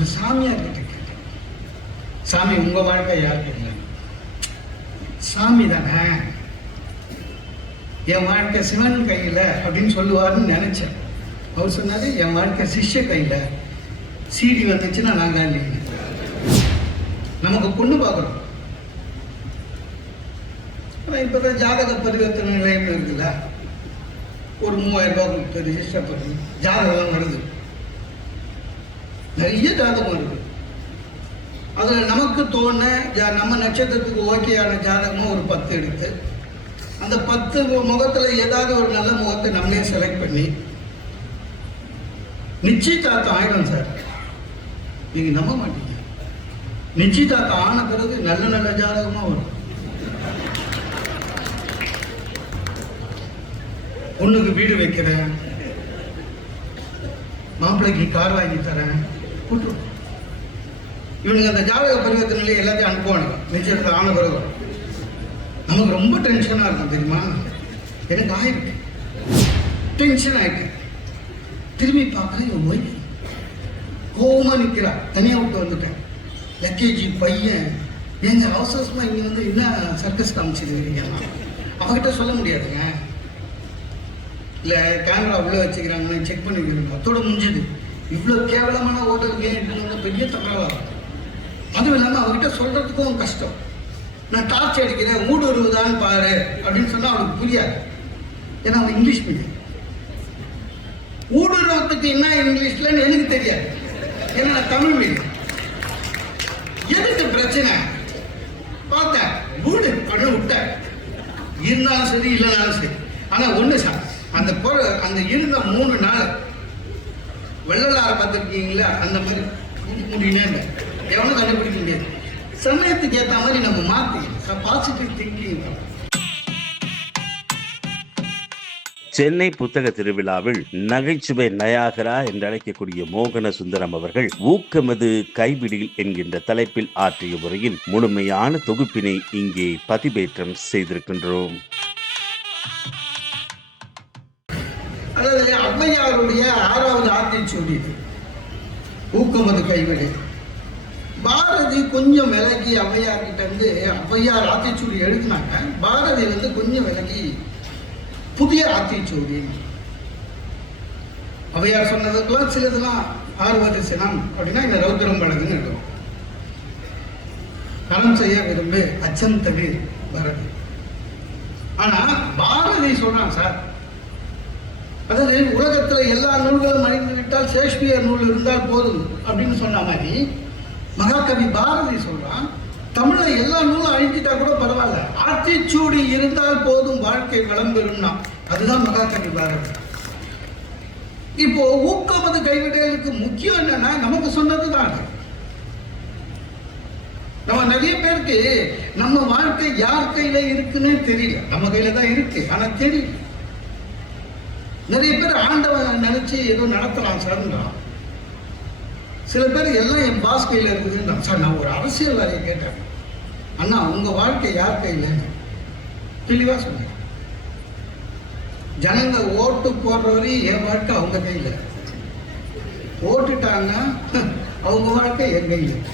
ஒரு சாமியார் கிட்ட கேட்டேன், சாமி உங்க வாழ்க்கை யாருக்கு இல்லை? சாமி தானே, என் வாழ்க்கை சிவன் கையில் அப்படின்னு சொல்லுவாருன்னு நினைச்சேன். அவர் சொன்னாரு என் வாழ்க்கை சிஷ்ய கையில், சீடி வந்துச்சுன்னா நாங்கள் இல்லைங்க. நமக்கு பொண்ணு பார்க்கணும். இப்போதான் ஜாதக பரிவர்த்தனை நிலையம் இருக்குல்ல, ஒரு 3000 ரூபாய் கொடுத்து ரிஜிஸ்டர் பண்ணி ஜாதகம் வருது. நிறைய ஜாதகம் இருக்கு. அதில் நமக்கு தோண நம்ம நட்சத்திரத்துக்கு ஓகேயான ஜாதகமாக ஒரு 10 எடுத்து, அந்த 10 முகத்தில் ஏதாவது ஒரு நல்ல முகத்தை நம்மளே செலக்ட் பண்ணி நிச்சயதார்த்தம் ஆயிடும் சார். நீங்க நம்ப மாட்டீங்க, நிச்சயதார்த்தம் ஆன பிறகு நல்ல நல்ல ஜாதகமா வரும். பொண்ணுக்கு வீடு வைக்கிறேன், மாப்பிள்ளைக்கு கார் வாங்கி தரேன், கூட்டுருவோம். இவனுக்கு அந்த ஜாதக பரிவர்த்தனை எல்லாத்தையும் அனுப்புவானுங்க. நிச்சயத்தை ஆன பிறகு நமக்கு ரொம்ப டென்ஷனாக இருக்கும் தெரியுமா. எனக்கு ஆயிருக்கு, டென்ஷன் ஆயிருக்கு. திரும்பி பார்க்க இவன் போய் கோவமாக நிற்கிறா. தனியாக விட்டு வந்துட்டேன். லக்கேஜி பையன் எங்க அவசரமாக இங்கே வந்து என்ன சர்க்கஸ் காமிச்சிருக்கிறீங்கன்னா அவகிட்ட சொல்ல முடியாதுங்க. இல்லை கேமரா உள்ளே வச்சுக்கிறாங்கன்னு செக் பண்ணிக்கிறோம், அதோட முடிஞ்சுது. இவ்வளோ கேவலமான ஹோட்டலுக்கு ஏன் பெரிய தகவலாக. அதுவும் இல்லாமல் அவங்ககிட்ட சொல்கிறதுக்கும் கஷ்டம். நான் டார்ச் அடிக்கிறேன், ஊடு வருவதான்னு பாரு அப்படின்னு சொன்னால் அவனுக்கு புரியாது. ஏன்னா அவன் இங்கிலீஷ் மீடியம். ஊடுருவத்துக்கு என்ன இங்கிலீஷ்லன்னு எனக்கு தெரியாது, ஏன்னா நான் தமிழ் மீடியம். எதுக்கு பிரச்சனை பார்த்தேன், ஊடு பண்ண விட்டேன். இருந்தாலும் சரி இல்லைனாலும் சரி. ஆனால் ஒன்று சார், அந்த இருந்த 3 நாள் வெள்ளலார பார்த்துருக்கீங்களா, அந்த மாதிரி முடியுனே இல்லை, எவனும் கண்டுபிடிக்க முடியாது. சமயத்துக்கு ஏற்ற மாதிரி நம்ம மாற்றிக்கணும், பாசிட்டிவ் திங்கிங். சென்னை புத்தக திருவிழாவில் நகைச்சுவை நயாகரா என்று அழைக்கக்கூடிய மோகன சுந்தரம் அவர்கள் ஊக்கமது கைபிடியில் என்கின்ற தலைப்பில் ஆற்றிய உரையின் முழுமையான தொகுப்பினை இங்கே பதிவேற்றம் செய்திருக்கின்றோம். அதாவது ஔவையாருடைய 6வது ஆத்திச்சூடி ஊக்கமது கைவிடு. பாரதி கொஞ்சம் விலகி ஔவையார் கிட்ட இருந்து ஔவையார் ஆத்திச்சூடி எழுதினாங்க. பாரதி வந்து கொஞ்சம் விலகி புதிய ஆத்திச்சூடி. ஔவையார் சொன்னதுக்கெல்லாம் சிலதுலாம் 6வது சினம் அப்படின்னா இந்த ரௌத்திரம் பழகுன்னு இருக்கும். கலம் செய்ய விரும்பு அச்சம் தவிர பாரதி. ஆனா பாரதி சொல்றான் சார், அதாவது உலகத்துல எல்லா நூல்களும் அழிந்து விட்டால் ஷேக்ஸ்பியர் நூல் இருந்தால் போதும் அப்படின்னு சொன்ன மாதிரி மகாகவி பாரதி சொல்றான், தமிழை எல்லா நூலும் அழிஞ்சிட்டா கூட பரவாயில்ல, ஆத்திச்சூடி இருந்தால் போதும் வாழ்க்கை வளம் பெறும்னா. அதுதான் மகாகவி பாரதி. இப்போ ஊக்கமது கைவிடலுக்கு முக்கியம் என்னன்னா நமக்கு சொன்னதுதான். நம்ம நிறைய பேருக்கு நம்ம வாழ்க்கை யார் கையில இருக்குன்னு தெரியல. நம்ம கையில தான் இருக்கு, ஆனா தெரியல. நிறைய பேர் ஆண்டவன் நினைச்சு ஏதோ நடத்தலாம் சார். சில பேர் எல்லாம் என் பாஸ் கையில் இருக்குதுன்னு. சார் நான் ஒரு அரசியல்வாதியை கேட்டேன், அண்ணா உங்க வாழ்க்கை யார் கையில்? தெளிவா சொன்னேன், ஜனங்க ஓட்டு போடுறவரையும் என் வாழ்க்கை அவங்க கையில், ஓட்டுட்டாங்கன்னா அவங்க வாழ்க்கை என் கையில்.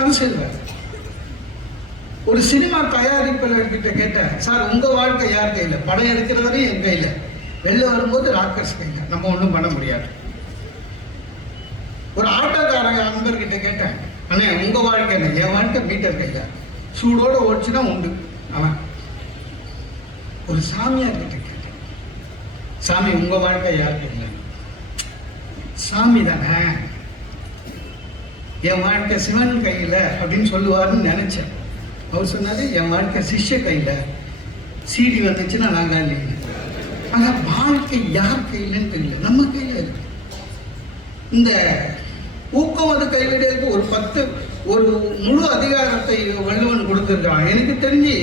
அரசியல்வாதி. ஒரு சினிமா தயாரிப்பாளர்கிட்ட கேட்டேன், சார் உங்க வாழ்க்கை யார் கையில்? படம் எடுக்கிறவரையும் என் கையில், வெளில வரும்போது ராக்கர்ஸ் கையில், நம்ம ஒன்றும் பண்ண முடியாது. ஒரு ஆட்டோக்காரங்க நண்பர்கிட்ட கேட்டேன், அண்ணே உங்க வாழ்க்கை என்ன? என் வாழ்க்கை மீட்டர் கையில், சூடோட ஓடிச்சுன்னா உண்டு அவன். ஒரு சாமியார் கிட்ட கேட்டேன், சாமி உங்க வாழ்க்கை யாருக்கு இல்லை? சாமி தானே, என் வாழ்க்கை சிவன் கையில் அப்படின்னு சொல்லுவாருன்னு நினைச்சேன். அவர் சொன்னாரு என் வாழ்க்கை சிஷ்ய கையில், சீடி வந்துச்சுன்னா நாங்கள் இல்லைங்க. ஆனால் வாழ்க்கை யார் கையிலன்னு தெரியல, நம்ம கையில் இருக்கு. இந்த ஊக்கமது கைவிடலுக்கு ஒரு முழு அதிகாரத்தை வள்ளுவன் கொடுத்திருக்கான். எனக்கு தெரிஞ்சு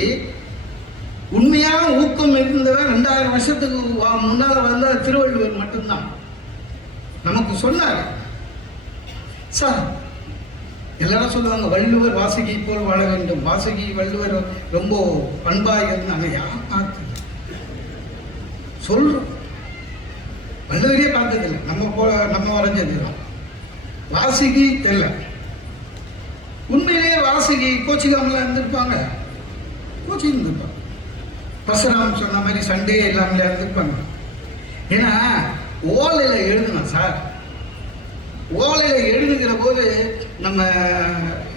உண்மையான ஊக்கம் இருந்தவன் 2000 வருஷத்துக்கு முன்னால வந்த திருவள்ளுவர் மட்டும்தான் நமக்கு சொன்னார். சார் எல்லாரும் சொல்லுவாங்க வள்ளுவர் வாசுகி போல் வாழ வேண்டும், வாசுகி வள்ளுவர் ரொம்ப பண்பாக இருந்தாங்க. யார் பார்த்து சொல்றோம்? வள்ளுவரையே பார்த்ததில்லை, நம்ம வரைஞ்சதுதான். வாசுகி தெரியல. உண்மையிலேயே வாசுகி கோச்சிக்காமலாம் இருந்திருப்பாங்க, கோச்சிங் இருந்திருப்பாங்க. பரசுராம் சொன்ன மாதிரி சண்டே இல்லாமல இருந்திருப்பாங்க. ஏன்னா ஓலையில் எழுதணும் சார். ஓலையில் எழுதுகிற போது நம்ம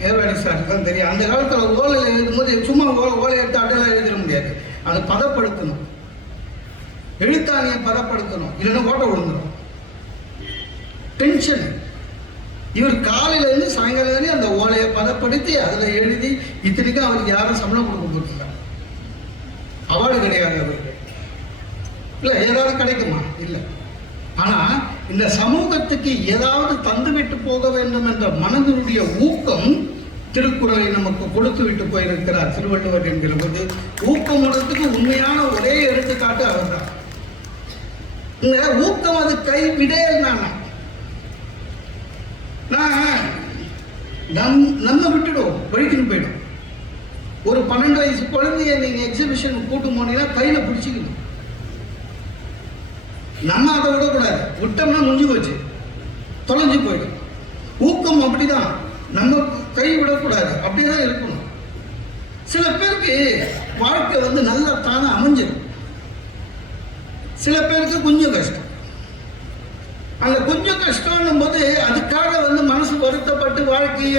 ஏர்வாடி சார் தான் தெரியும். அந்த காலத்தில் ஓலையில் எழுதும்போது சும்மா ஓலை எடுத்து அடையாளம் எழுதிட முடியாது. அதை பதப்படுத்தணும், எழுத்தாணியை பதப்படுத்தணும், இல்லைன்னா ஓட்ட விழுந்துடும். டென்ஷன். இவர் காலையில இருந்து சாயங்காலம் வரையும் அந்த ஓலையை பதப்படுத்தி அதில் எழுதி, இத்தனைக்கும் அவருக்கு யாரும் சம்பளம் கொடுக்க போட்டுருக்காங்க. அவார்டு கிடையாது அவருக்கு. இல்லை ஏதாவது கிடைக்குமா? இல்லை. ஆனால் இந்த சமூகத்துக்கு ஏதாவது தந்துவிட்டு போக வேண்டும் என்ற மனதினுடைய ஊக்கம் திருக்குறளை நமக்கு கொடுத்து விட்டு போயிருக்கிறார் திருவள்ளுவர் என்கிற போது, ஊக்கமுடத்துக்கு உண்மையான ஒரே எடுத்துக்காட்டு அவர் தான். இந்த ஊக்கம் அது கைவிடல் தானே. நம்ம விட்டுடும், வழிக்குன்னு போயிடும். ஒரு 12 வயசு குழந்தைய நீங்க எக்ஸிபிஷன் கூட்டு போனீங்கன்னா கையில பிடிச்சிக்கணும். நம்ம அதை விடக்கூடாது, விட்டோம்னா முடிஞ்சு போச்சு, தொலைஞ்சு போயிடும். ஊக்கம் அப்படிதான், நம்ம கை விடக்கூடாது, அப்படிதான் இருக்கணும். சில பேருக்கு வாழ்க்கை நல்லா தானே அமைஞ்சிடும், சில பேருக்கு கொஞ்சம் கஷ்டம். அந்த கொஞ்சம் கஷ்டம் போது அதுக்காக மனசு வருத்தப்பட்டு வாழ்க்கைய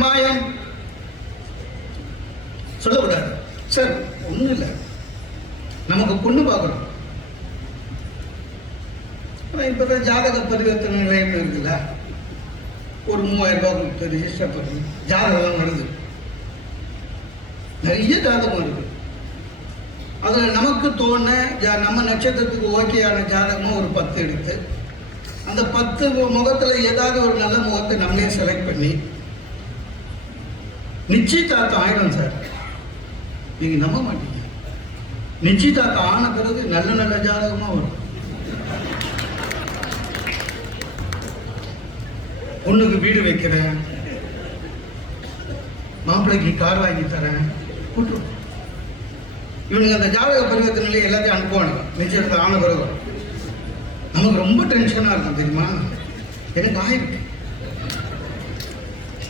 மாயம் சொல்லக்கூடாது. சார் ஒன்றும் இல்லை, நமக்கு பொண்ணு பார்க்கணும். இப்பதான் ஜாதக பரிவர்த்தனை நிலையம் இருக்குல்ல, ஒரு 3000 ரூபாய் கொடுத்து ரிஜிஸ்டர் பண்ணி ஜாதகம் வருது. நிறைய ஜாதகம் இருக்கு. அதில் நமக்கு தோண நம்ம நட்சத்திரத்துக்கு ஓகேயான ஜாதகமாக ஒரு 10 எடுத்து, அந்த 10 முகத்தில் ஏதாவது ஒரு நல்ல முகத்தை நம்மளே செலக்ட் பண்ணி நிச்சயதார்த்தம் ஆயிடும் சார். நீங்க நம்ப மாட்டீங்க, நிச்சயதார்த்தம் ஆன பிறகு நல்ல நல்ல ஜாதகமாக வரும். பொண்ணுக்கு வீடு வைக்கிறேன், மாப்பிள்ளைக்கு கார் வாங்கி தரேன், கூட்டுரும். இவனுக்கு அந்த ஜாதக பரிவர்த்தனையில எல்லாத்தையும் அனுப்புவானுங்க. நிச்சயத்தை ஆன பிறகு நமக்கு ரொம்ப டென்ஷனாக இருக்கும் தெரியுமா. எனக்கு ஆயிருக்கு.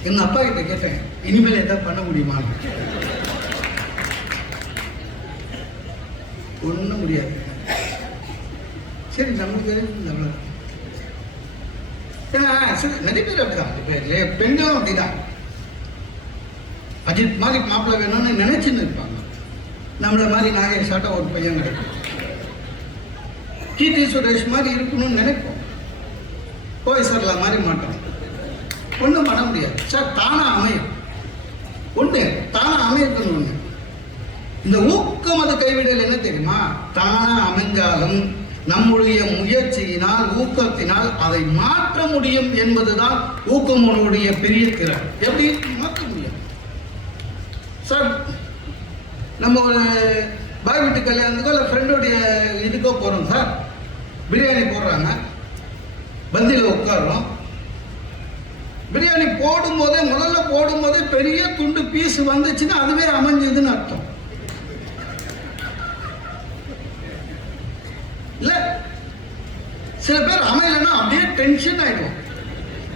எங்கள் அப்பா கிட்ட கேட்டேன், இனிமேல் எதாவது பண்ண முடியுமா? ஒன்றும் முடியாது. சரி நமக்கு அவ்வளோ. ஏன்னா நிறைய பேர் அப்படிதான், இப்போ பெண்களும் அப்படிதான். அஜித் மாதிரி மாப்பிள்ளை வேணும்னு நினைச்சுன்னு இருப்பாங்க. நம்மள மாதிரி நாகேஷாட்ட ஒரு பையன் கிடைக்கும், கீர்த்தி சுரேஷ் மாதிரி இருக்கணும்னு நினைப்போம். போய் சார்ல மாதிரி மாட்டோம், ஒன்றும் பண்ண முடியாது சார். தானா அமையும், ஒன்று தானா அமையறது ஒன்று. இந்த ஊக்கம் அது கைவிடல் என்ன தெரியுமா, தானா அமைஞ்சாலும் நம்முடைய முயற்சியினால் ஊக்கத்தினால் அதை மாற்ற முடியும் என்பதுதான் ஊக்கமுடைய பெரிய திறன். எப்படி மாற்ற முடியும் சார்? நம்ம ஒரு பாய் வீட்டு கல்யாணத்துக்கோ இல்லை ஃப்ரெண்டோடைய இதுக்கோ போகிறோம் சார், பிரியாணி போடுறாங்க, பந்தியில் உட்காரோம். பிரியாணி போடும்போதே முதல்ல போடும்போதே பெரிய துண்டு பீஸ் வந்துச்சுன்னா அதுவே அமைஞ்சதுன்னு அர்த்தம் இல்லை? சில பேர் அமையலைன்னா அப்படியே டென்ஷன் ஆகிடும்.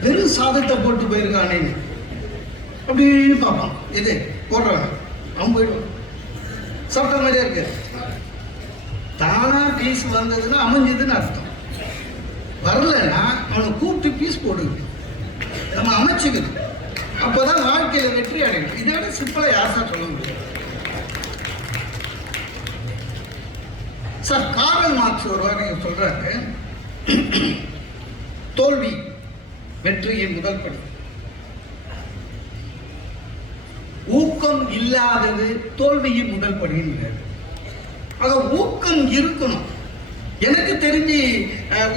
வெறும் சாதத்தை போட்டு போயிருக்கானேன்னு அப்படின்னு பார்ப்பான். இது போடுறாங்க, அவன் போயிடுவான். சாப்பிட்ட மாதிரியே இருக்கு. தானா பீஸ் வந்ததுன்னா அமைஞ்சதுன்னு அர்த்தம். வரலன்னா அவனை கூப்பிட்டு பீஸ் போடுங்க, நம்ம அமைச்சுக்கணும். அப்பதான் வாழ்க்கையில வெற்றி அடையணும். இதை விட சிம்பிளா யாரா சொல்ல முடியும் சார்? கார்ல் மார்க்ஸ் ஒரு வாரம் சொல்றாரு, தோல்வி வெற்றியின் முதல் படி. ஊக்கம் இல்லாதது தோல்வியின் முதல் படிங்கிறார். ஆக ஊக்கம் இருக்கணும். எனக்கு தெரிஞ்சு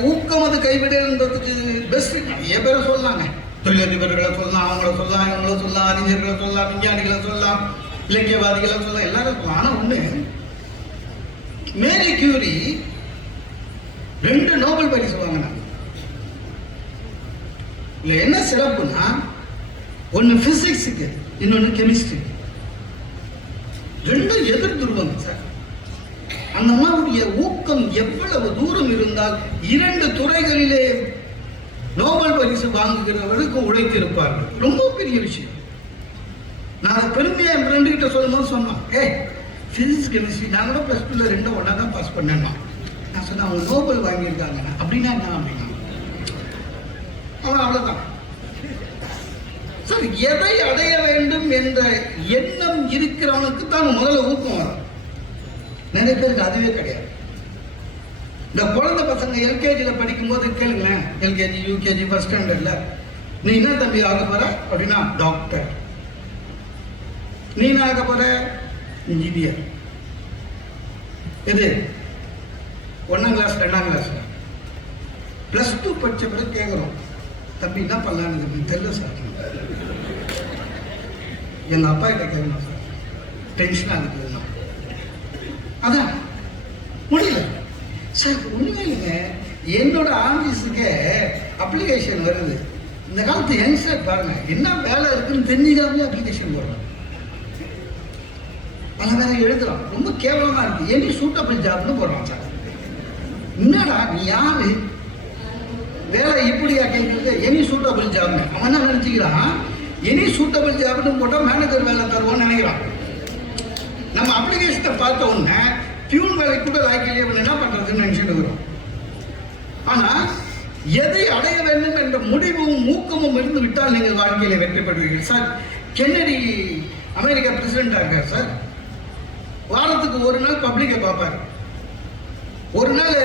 ஊக்கம் அது கைவிடுறதுக்கு பெஸ்ட் நிறைய பேரை சொல்லலாங்க. தொழிலதிபர்களை சொல்லலாம், அவங்கள சொல்லலாம், இவங்கள சொல்லலாம், அறிஞர்களை சொல்லலாம், விஞ்ஞானிகளை சொல்லலாம், இலக்கியவாதிகளை சொல்லலாம், எல்லாரும் சொல்லலாம். ஆனால் ஒன்று, மேரி கியூரி 2 நோபல் பரிசு வாங்கினாங்க. இல்லை என்ன சிறப்புன்னா, ஒன்று பிசிக்ஸுக்கு, இன்னொன்று கெமிஸ்ட்ரி. 2 எதிர் துருவம் சார். அந்த மாதிரி ஊக்கம் எவ்வளவு தூரம் இருந்தால் 2 துறைகளிலே நோபல் பரிசு வாங்குகிறவருக்கு உழைத்திருப்பார்கள். ரொம்ப பெரிய விஷயம். நான் அதை பெருமையா என் ஃப்ரெண்டு கிட்ட சொல்லும் போது சொன்னான், பிசிக்ஸ் கெமிஸ்ட்ரி நான் கூட +2 2 ஒன்றா தான் பாஸ் பண்ணேன்னா. நான் சொன்னேன் அவங்க நோபல் வாங்கியிருக்காங்க. அப்படின்னா என்ன அப்படின்னா அவன் அவ்வளோதான் சார். எதை அடைய வேண்டும் என்ற எண்ணம் இருக்கிறவனுக்கு தான் முதல்ல ஊக்கம் வரும். நிறைய பேருக்கு அதுவே கிடையாது. இந்த குழந்தை பசங்க எல்கேஜியில் படிக்கும்போது கேளுங்களேன், எல்கேஜி யூகேஜி ஃபர்ஸ்ட் ஸ்டாண்டர்ட்ல நீ என்ன தம்பி ஆக போற அப்படின்னா டாக்டர். நீ என்ன ஆக போற? இன்ஜினியர். இது 1ஆம் கிளாஸ் 2ஆம் கிளாஸ். +2 படிச்ச பிறகு கேட்குறோம், தம்பி என்ன பண்ணலான்னு தெரியல சார். எங்க அப்பா கிட்ட கேட்கணும் சார், டென்ஷனாக இருக்குதுன்னா. அதான் முடியல சார். உண்மையிலுங்க என்னோட ஆஃபீஸுக்கு அப்ளிகேஷன் வருது. இந்த காலத்து யங்ஸ்டர் பாருங்க, என்ன வேலை இருக்குன்னு தெரிஞ்சுக்காமலே அப்ளிகேஷன் போடுறோம். பல வேலை எழுதுறோம். ரொம்ப கேவலமா இருக்கு. எனி சூட்டபிள் ஜாப்னு போடுறான் சார். என்னடா நீ யாரு? வேலை இப்படியா கேட்குறது? எனி சூட்டபிள் ஜாப்னு. அவன் என்ன நினைச்சுக்கிறான், எனி சூட்டபிள் ஜாப்னு போட்டால் மேனேஜர் வேலை தருவோம்னு நினைக்கிறான். நம்ம அப்ளிகேஷனை பார்த்த உடனே பியூன் வேலை கூட லாய்க்கிலேயே என்ன பண்றதுன்னு நினைச்சுட்டு இருக்கிறோம். ஆனா எதை அடைய வேண்டும் என்ற முடிவும் ஊக்கமும் இருந்து விட்டால் நீங்கள் வாழ்க்கையில வெற்றி பெறுவீர்கள் சார். கென்னடி அமெரிக்கா பிரசிடென்டா இருக்கார் சார். வாரத்துக்கு ஒரு நாள் பப்ளிக்கை பார்ப்பார். ஒரு நாள்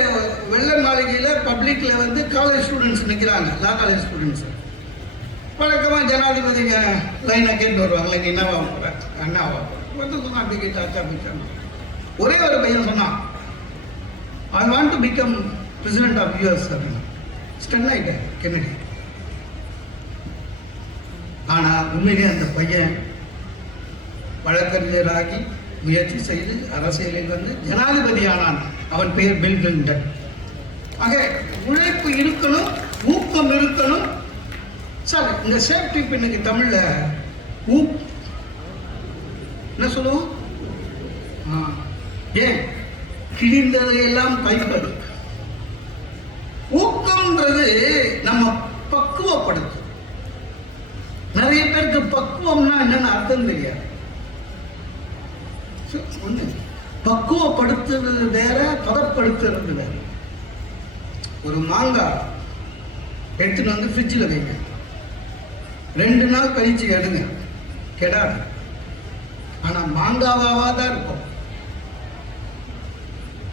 வெள்ளை மாளிகையில பப்ளிக்ல வந்து காலேஜ் ஸ்டூடெண்ட்ஸ் நிற்கிறாங்க, லா காலேஜ் ஸ்டூடெண்ட்ஸ். வழக்கமா ஜனாதிபதிங்க லைனா கேட்டு வருவாங்களே, நீ என்னவா போற, அண்ணாவா வந்து அப்படி கேட்டா ஒரே ஒரு பையன் சொன்னான், I want to become president of US அப்படின்னு. ஸ்டன் ஆயிட்டேன் கென்னடி. ஆனா உண்மையிலே அந்த பையன் வழக்கறிஞராகி முயற்சி செய்து அரசியலில் வந்து ஜனாதிபதி ஆனான். அவன் பெயர் பில் கிளின்டன். ஆக உழைப்பு இருக்கணும், ஊக்கம் இருக்கணும் சார். இந்த சேஃப்டி பின்னுக்கு தமிழ்ல என்ன சொல்லுவோம்? ஏன் கிழிந்ததையெல்லாம் தைப்பது. ஊக்கம்ன்றது நம்ம பக்குவப்படுத்தும். நிறைய பேருக்கு பக்குவம்னா என்னன்னு அர்த்தம் தெரியாது. பக்குவப்படுத்துறது வேற, பதப்படுத்துறது வேற. ஒரு மாங்காய் எடுத்துட்டு வந்து ஃப்ரிட்ஜில் வைங்க, 2 நாள் கழிச்சு எடுங்க, கெடாது. ஆனா மாங்காவாக தான் இருக்கும்.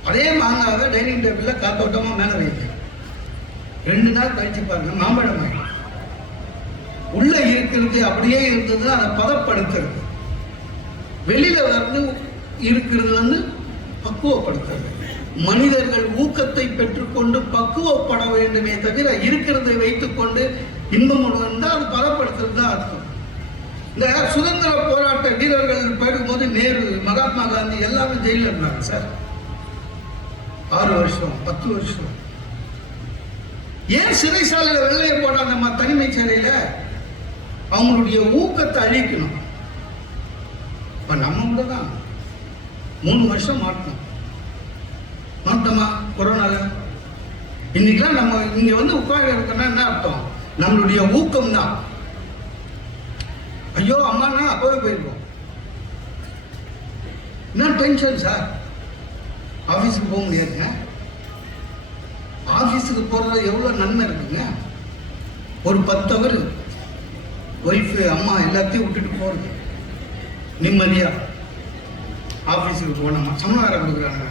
அதே மாங்காவை டைனிங் டேபிள்ல காத்தோட்டமா மேல வைங்க, 2 நாள் கழிச்சு பாருங்க மாம்பழம் ஆகும். உள்ள இருக்கிறது அப்படியே இருந்தது, அதை பதப்படுத்துறது. வெளியில வந்து இருக்கிறது வந்து பக்குவப்படுத்துறது. மனிதர்கள் ஊக்கத்தை பெற்றுக்கொண்டு பக்குவப்பட வேண்டுமே தவிர இருக்கிறதை வைத்துக் கொண்டு இன்பம் இருந்தால் அது பதப்படுத்துறது தான் அர்த்தம். இந்த சுதந்திர போராட்ட வீரர்கள் போயிடும்போது நேரு, மகாத்மா காந்தி எல்லாரும் ஜெயிலில் இருந்தாங்க சார். 6 வருஷம் 10 வருஷம். ஏன் சிறைசாலையில் வெள்ளையை போடாத நம்ம தனிமை சிறையில? அவங்களுடைய ஊக்கத்தை அழிக்கணும். இப்ப நம்ம கூட தான் 3 வருஷம் மாட்டோமா கொரோனால. இன்னைக்கெல்லாம் நம்ம இங்க வந்து உட்கார்ந்து இருக்கோம்னா என்ன அர்த்தம்? நம்மளுடைய ஊக்கம் தான். ஐயோ அம்மானா அப்பவே போயிருக்கோம். என்ன டென்ஷன் சார். ஆபீஸுக்கு போக முடியாதுங்க. ஆபீஸுக்கு போறது எவ்வளவு நன்மை இருக்குங்க. ஒரு 10 ஹவர் ஒய்ஃப் அம்மா எல்லாத்தையும் விட்டுட்டு போறது நிம்மதியா. ஆபீஸுக்கு போனோமா, சம்பளம் வேற கொடுக்குறாங்க.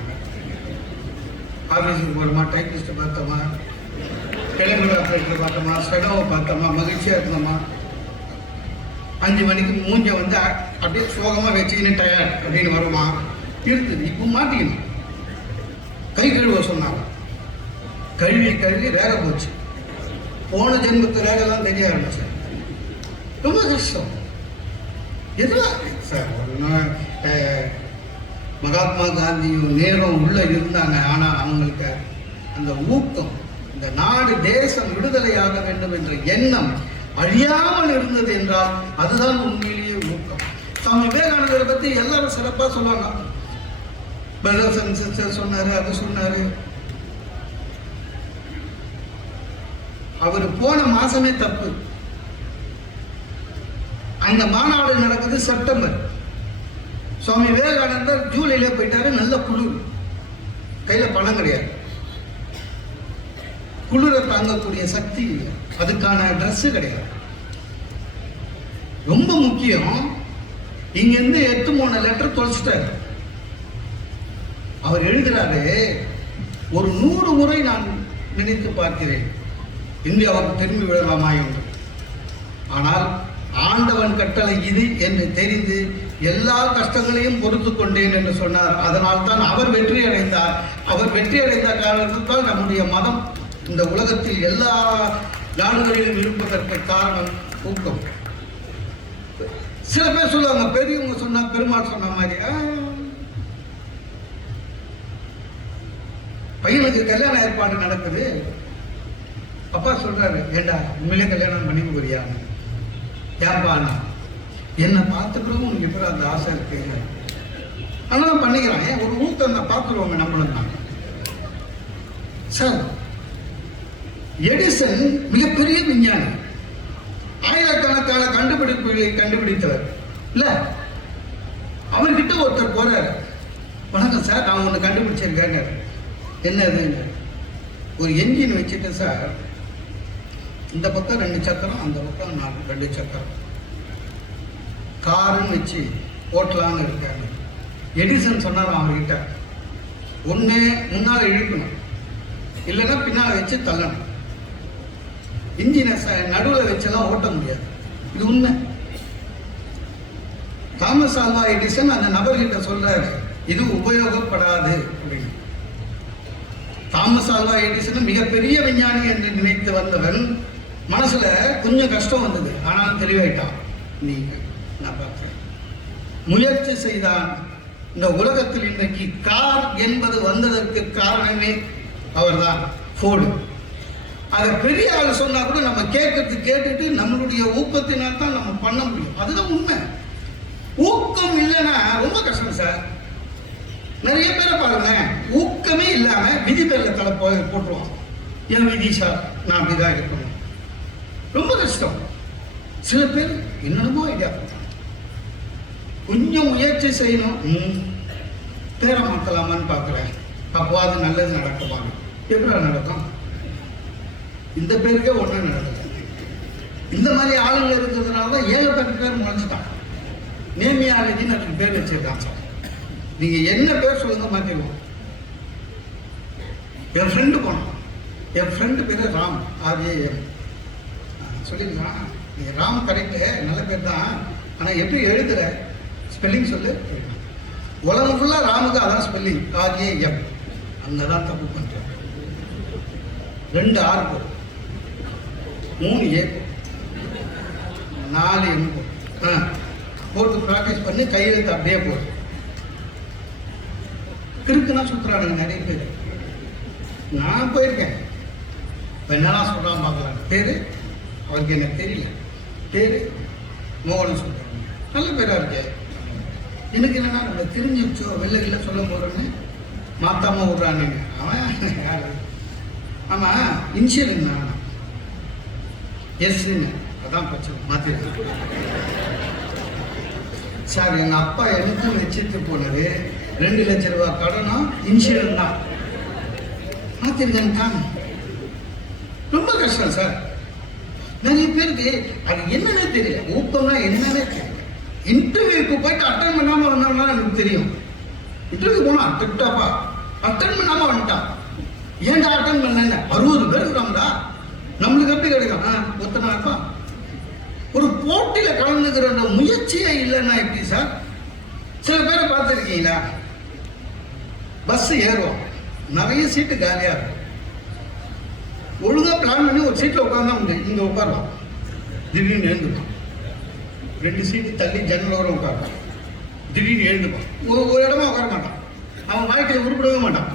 ஆபீஸுக்கு போனோமா, டைப்பிஸ்ட்டை பார்த்தோமா, டெலிகிராஃப் ஆப்ரேட்டர் பார்த்தோமா, ஸ்டெனோவை பார்த்தோமா, மகிழ்ச்சியா இருந்தோமா. 5 மணிக்கு மூஞ்ச வந்து அப்படியே சோகமா வச்சுக்கின்னு டயர்ட் அப்படின்னு வருமா இருக்குது. இப்போ மாட்டிக்கணும். கை கழுவ சொன்னாங்க, கழுவி வேக போச்சு. போன ஜென்மத்து வேகெல்லாம் தெரிய ஆரம்பிச்சு. ரொம்ப கஷ்டம். எதுவும் சார் மகாத்மா காந்தியும் நேரும் உள்ள இருந்தாங்க. ஆனா அவங்களுக்கு அந்த ஊக்கம், இந்த நாடு தேசம் விடுதலையாக வேண்டும் என்ற எண்ணம் அழியாமல் இருந்தது என்றால் அதுதான் உண்மையிலேயே ஊக்கம். சுவாமி விவேகானந்தரை பத்தி எல்லாரும் சிறப்பா சொல்லுவாங்க. பிரதர்ஸ் அண்ட் சிஸ்டர்ஸ் சொன்னாரு, அது சொன்னாரு. அவர் போன மாசமே தப்பு. அந்த மாநாடு நடக்குது செப்டம்பர். சுவாமி விவேகானந்தர் ஜூலைல போயிட்டாரு. நல்ல குளிர், கையில பணம் கிடையாது, குளிரை தாங்கக்கூடிய சக்தி இல்லை, அதுக்கான ட்ரெஸ் கிடையாது. ரொம்ப முக்கியம், இங்க இருந்து 8-3 லெட்டர் தொலைச்சிட்டாரு. அவர் எழுதுறாரு, ஒரு 100 முறை நான் நினைத்து பார்க்கிறேன் இந்தியாவுக்கு திரும்பி விடலாமா என்று. ஆனால் ஆண்டவன் கட்டளை இது என்று தெரிந்து எல்லா கஷ்டங்களையும் பொறுத்து கொண்டேன் என்று சொன்னார். அதனால் தான் அவர் வெற்றி அடைந்தார். அவர் வெற்றி அடைந்த காரணத்தால் நம்முடைய மதம் இந்த உலகத்தில் எல்லா நாடுகளிலும் இருப்பதற்கு காரணம் ஊக்கம். சில பேர் சொல்லுவாங்க, பெரியவங்க சொன்னா பெருமாள் சொன்ன மாதிரி. பையனுக்கு கல்யாண ஏற்பாடு நடக்குது. அப்பா சொல்றாரு, ஏண்டா உண்மையிலே கல்யாணம் பண்ணி போறியா? ஏன்பா, என்னை பார்த்துக்கிறோம் உனக்கு எப்படி அந்த ஆசை இருக்கு? ஆனாலும் பண்ணிக்கிறான். ஏன் ஒரு ஊக்கம் தான், பார்த்துருவோங்க நம்மளும் தான். சார், எடிசன் மிகப்பெரிய விஞ்ஞானி, ஆயிரக்கணக்கான கண்டுபிடிப்புகளை கண்டுபிடித்தவர் இல்ல. அவர்கிட்ட ஒருத்தர் போறாரு, வணக்கம் சார், நான் ஒன்று கண்டுபிடிச்சிருக்கேங்க. என்னது? ஒரு என்ஜின் வச்சுட்டு சார், இந்த பக்கம் 2 சக்கரம், அந்த பக்கம் 2 சக்கரம், காருன்னு வச்சு ஓட்டலான்னு இருக்காங்க. எடிசன் சொன்னார் அவர்கிட்ட, ஒன்று முன்னால் இழுக்கணும், இல்லைன்னா பின்னால் வச்சு தள்ளணும். இன்ஜினை நடுவில் வச்செல்லாம் ஓட்ட முடியாது. இது உண்மை. தாமஸ் ஆல்வா எடிசன் அந்த நபர்கிட்ட சொல்றாரு, இது உபயோகப்படாது அப்படின்னு. தாமஸ் ஆல்வா எடிசன் மிகப்பெரிய விஞ்ஞானி என்று நினைத்து வந்தவன் மனசுல கொஞ்சம் கஷ்டம் வந்தது, ஆனாலும் தெளிவாயிட்டான். நீங்க நான் பார்க்கிறேன், முயற்சி செய்தான். இந்த உலகத்தில் இன்றைக்கு கார் என்பது வந்ததற்கு காரணமே அவர்தான், ஃபோர்டு. அதை பெரிய ஆள் சொன்னா கூட நம்ம கேட்டுட்டு நம்மளுடைய ஊக்கத்தினால் தான் நம்ம பண்ண முடியும். அதுதான் உண்மை. ஊக்கம் இல்லைன்னா ரொம்ப கஷ்டம் சார். நிறைய பேரை பாருங்க, ஊக்கமே இல்லாம விதி பேர்ல தலை போட்டுருவான். என் விதி சார், நான் அப்படிதான் இருக்கணும், ரொம்ப கஷ்டம். சில பேர் என்னென்னமோ ஐடியா பண்ணுறாங்க. கொஞ்சம் முயற்சி செய்யணும், பேரை மாற்றலாமான்னு பார்க்குறேன், அப்போது நல்லது நடக்குமான்னு. எப்படி நடக்கும்? இந்த பேருக்கே ஒன்றும் நடக்குது. இந்த மாதிரி ஆளுங்க இருக்கிறதுனால தான் ஏகப்பட்ட பேர் முளைச்சிட்டான். நேமியாலஜின்னு அதுக்கு பேர் வச்சிருக்கான் சார். நீங்க என்ன பேர் சொல்லுங்க, மாற்றிடுவோம். என் ஃப்ரெண்டு போனோம், என் ஃப்ரெண்டு பேர் ராம், RAM. சொல்லிக்கலாம், நீங்க ராம் கரெக்டு, நல்ல பேர் தான், ஆனால் எப்படி எழுதுற ஸ்பெல்லிங் சொல்லு. உலகம் ஃபுல்லாக ராமுக்கு அதான் ஸ்பெல்லிங், RAM. அங்கே தான் தப்பு பண்ணுறேன். 2 R போடும், 3 A, 4 M போட்டு ப்ராக்டிஸ் பண்ணி கையெழுத்து அப்படியே போடும். கிறுக்குன்னா சுற்றுறானுங்க நிறைய பேர். நான் போயிருக்கேன், இப்போ என்னெல்லாம் சொல்கிறான் பார்க்கலாம். பேர் அவருக்கு எனக்கு தெரியல, பேர் மோகன் சொல்கிறாங்க, நல்ல பேராக இருக்கு. எனக்கு என்னன்னா, நம்ம தெரிஞ்சிச்சோ வெளில சொல்ல போகிறோன்னு மாத்தாம விட்றானுங்க. அவன் யார்? ஆமாம், இன்ஷியல் என்ன எஸ்ன்னு, அதான் பிரச்சனை, மாற்றிருக்கேன் சார். எங்கள் அப்பா எனக்கும் வச்சுட்டு போனது 2 லட்சம் ரூபா கடனும் இன்சூரன்ஸ் தான், மாற்றிருக்கேன். ரொம்ப கஷ்டம் சார். நிறைய பேருக்கு அது என்னன்னே தெரியல, ஊக்கம்னா என்னன்னே தெரியல. இன்டர்வியூக்கு போயிட்டு அட்டன் பண்ணாமல் வந்தோம்னா எனக்கு தெரியும். இன்டர்வியூ போனால் திட்டாப்பா, அட்டன் பண்ணாமல் வந்துட்டான். ஏன்டா அட்டன் பண்ணல? 60 பேர் இருக்கிறாங்களா, நம்மளுக்கு எப்படி கிடைக்கும்? ஒத்தனா இருப்பான். ஒரு போட்டியில் கலந்துக்கிற முயற்சியே இல்லைன்னா எப்படி சார்? சில பேரை பார்த்துருக்கீங்களா, பஸ் ஏறுவோம், நிறைய சீட்டு காலியாக இருக்கும். ஒழுங்காக பிளான் பண்ணி ஒரு சீட்டில் உட்காந்தா முடியும், இங்கே உட்காருவான், திடீர்னு எழுந்துப்பான். 2 சீட்டு தள்ளி ஜன்னலோரம் உட்காருவான், திடீர்னு எழுந்துப்பான். ஒரு இடமா உட்கார மாட்டான், அவன் வாழ்க்கையை உருப்பிடவே மாட்டான்.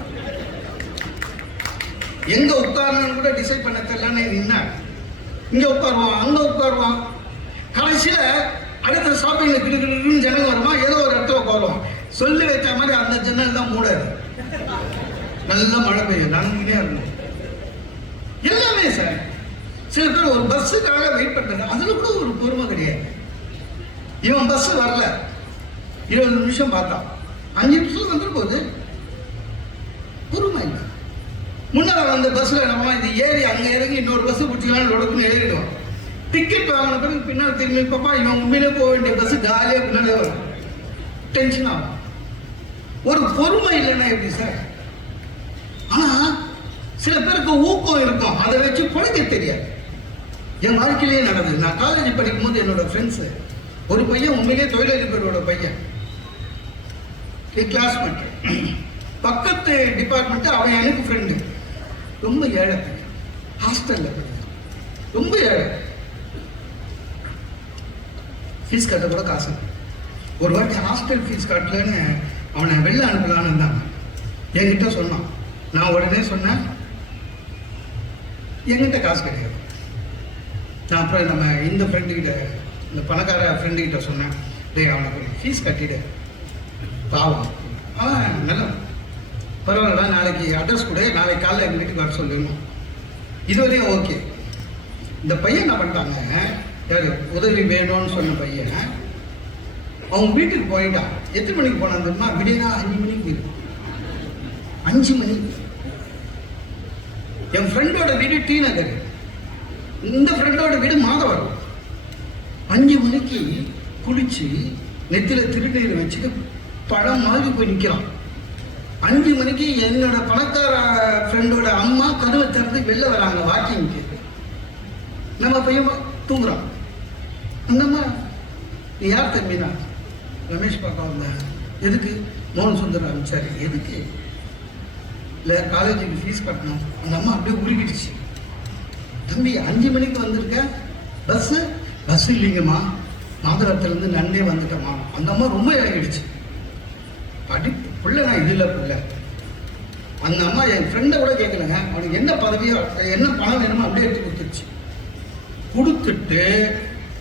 எங்க உட்காரணும்னு கூட டிசைட் பண்ண தெரியலன்னு நின்னா இங்க உட்காருவான், அங்க உட்காருவான். கடைசியில அடுத்த ஷாப்பிங்ல கிடுக்கிடுன்னு ஜன்னல் வருமா, ஏதோ ஒரு இடத்துல உட்காருவான். சொல்லி வைத்த மாதிரி அந்த ஜன்னல் தான் மூடாது. நல்ல மழை பெய்யும், நன்மையே இருக்கும். எல்லாமே சார் சில பேர் ஒரு பஸ்ஸுக்காக வெயிட் பண்றது, அதுல கூட ஒரு பொறுமை கிடையாது. இவன் பஸ் வரல, 20 நிமிஷம் பார்த்தான், 5 நிமிஷம் வந்துட்டு போகுது, பொறுமை இல்லை. முன்னால வந்த பஸ்ல நம்ம இது ஏறி அங்க இறங்கி இன்னொரு பஸ் பிடிச்சிக்கலாம்னு லொடக்குன்னு ஏறிடுவான். டிக்கெட் வாங்கின பிறகு பின்னால் திரும்பி பாப்பா, இவன் உண்மையிலே போக வேண்டிய பஸ் காலியா பின்னாலே வரும், டென்ஷன் ஆகும். ஒரு பொறுமை இல்லைன்னா எப்படி சார்? ஆனா சில பேருக்கு ஊக்கம் இருக்கும், அதை வச்சு பிழைக்க தெரியாது. என் வாழ்க்கையிலேயே நடந்தது. நான் காலேஜ் படிக்கும் போது என்னோட ஃப்ரெண்ட்ஸ் ஒரு பையன் உண்மையிலேயே தொழிலதிபரோட பையன், கிளாஸ்மேட், பக்கத்து டிபார்ட்மெண்ட். அவன் எனக்கு ஃப்ரெண்டு, ரொம்ப ஏழை, ஹாஸ்டல்ல ரொம்ப ஏழை, ஃபீஸ் கட்ட கூட காசு. ஒரு வாட்டி ஹாஸ்டல் ஃபீஸ் கட்டலன்னு அவனை வெளில அனுப்பலான்னு இருந்தாங்க. என்கிட்ட சொன்னான். நான் உடனே சொன்னேன், என்கிட்ட காசு கிடையாது. நான் அப்புறம் நம்ம இந்த ஃப்ரெண்டுக்கிட்ட, இந்த பணக்கார ஃப்ரெண்டுக்கிட்ட சொன்னேன், டேய் அவனுக்கு ஃபீஸ் கட்டிடு, பாவம் அவன் நல்லா பரவாயில்ல, நாளைக்கு அட்ரஸ் கூட, நாளைக்கு காலையில் எங்கள் வீட்டுக்கு வர சொல்லணும். இதுவரையும் ஓகே. இந்த பையன் என்ன பண்ணிட்டாங்க, யார் உதவி வேணும்னு சொன்ன பையன் அவங்க வீட்டுக்கு போயிட்டான். எத்தனை மணிக்கு போனான் தெரியுமா? விடியா 5 மணிக்கு போயிருக்கும். 5 மணி. என் ஃப்ரெண்டோட வீடு டி நகர், இந்த ஃப்ரெண்டோட வீடு மாதவரம். 5 மணிக்கு குளிச்சு நெத்தில திருநீர் வச்சுட்டு படம் மாதிரி போய் நிற்கிறான். 5 மணிக்கு என்னோட பணக்கார ஃப்ரெண்டோட அம்மா கதவை திறந்து வெளில வராங்க வாக்கிங்க்கு. நம்ம பையன் தூங்குறான். அந்த அம்மா, நீ யார் தம்பினா? ரமேஷ் பார்க்க வந்தேன். எதுக்கு? மோகன் சுந்தரம் அனுப்பிச்சாரு. எதுக்கு? இல்லை காலேஜுக்கு ஃபீஸ் கட்டணும். அந்த அம்மா அப்படியே உருகிடுச்சு. தம்பி 5 மணிக்கு வந்திருக்க, பஸ் இல்லைங்கம்மா, மாதவரத்துலேருந்து நன்னே வந்துட்டேம்மா. அந்த அம்மா ரொம்ப இறங்கிடுச்சு. படி பிள்ளை, நான் இது இல்லை பிள்ளை. அந்த அம்மா என் ஃப்ரெண்டை கூட கேட்கலங்க, அவனுக்கு என்ன பதவியோ என்ன பணம் வேணுமோ அப்படியே எடுத்து கொடுத்துருச்சு. கொடுத்துட்டு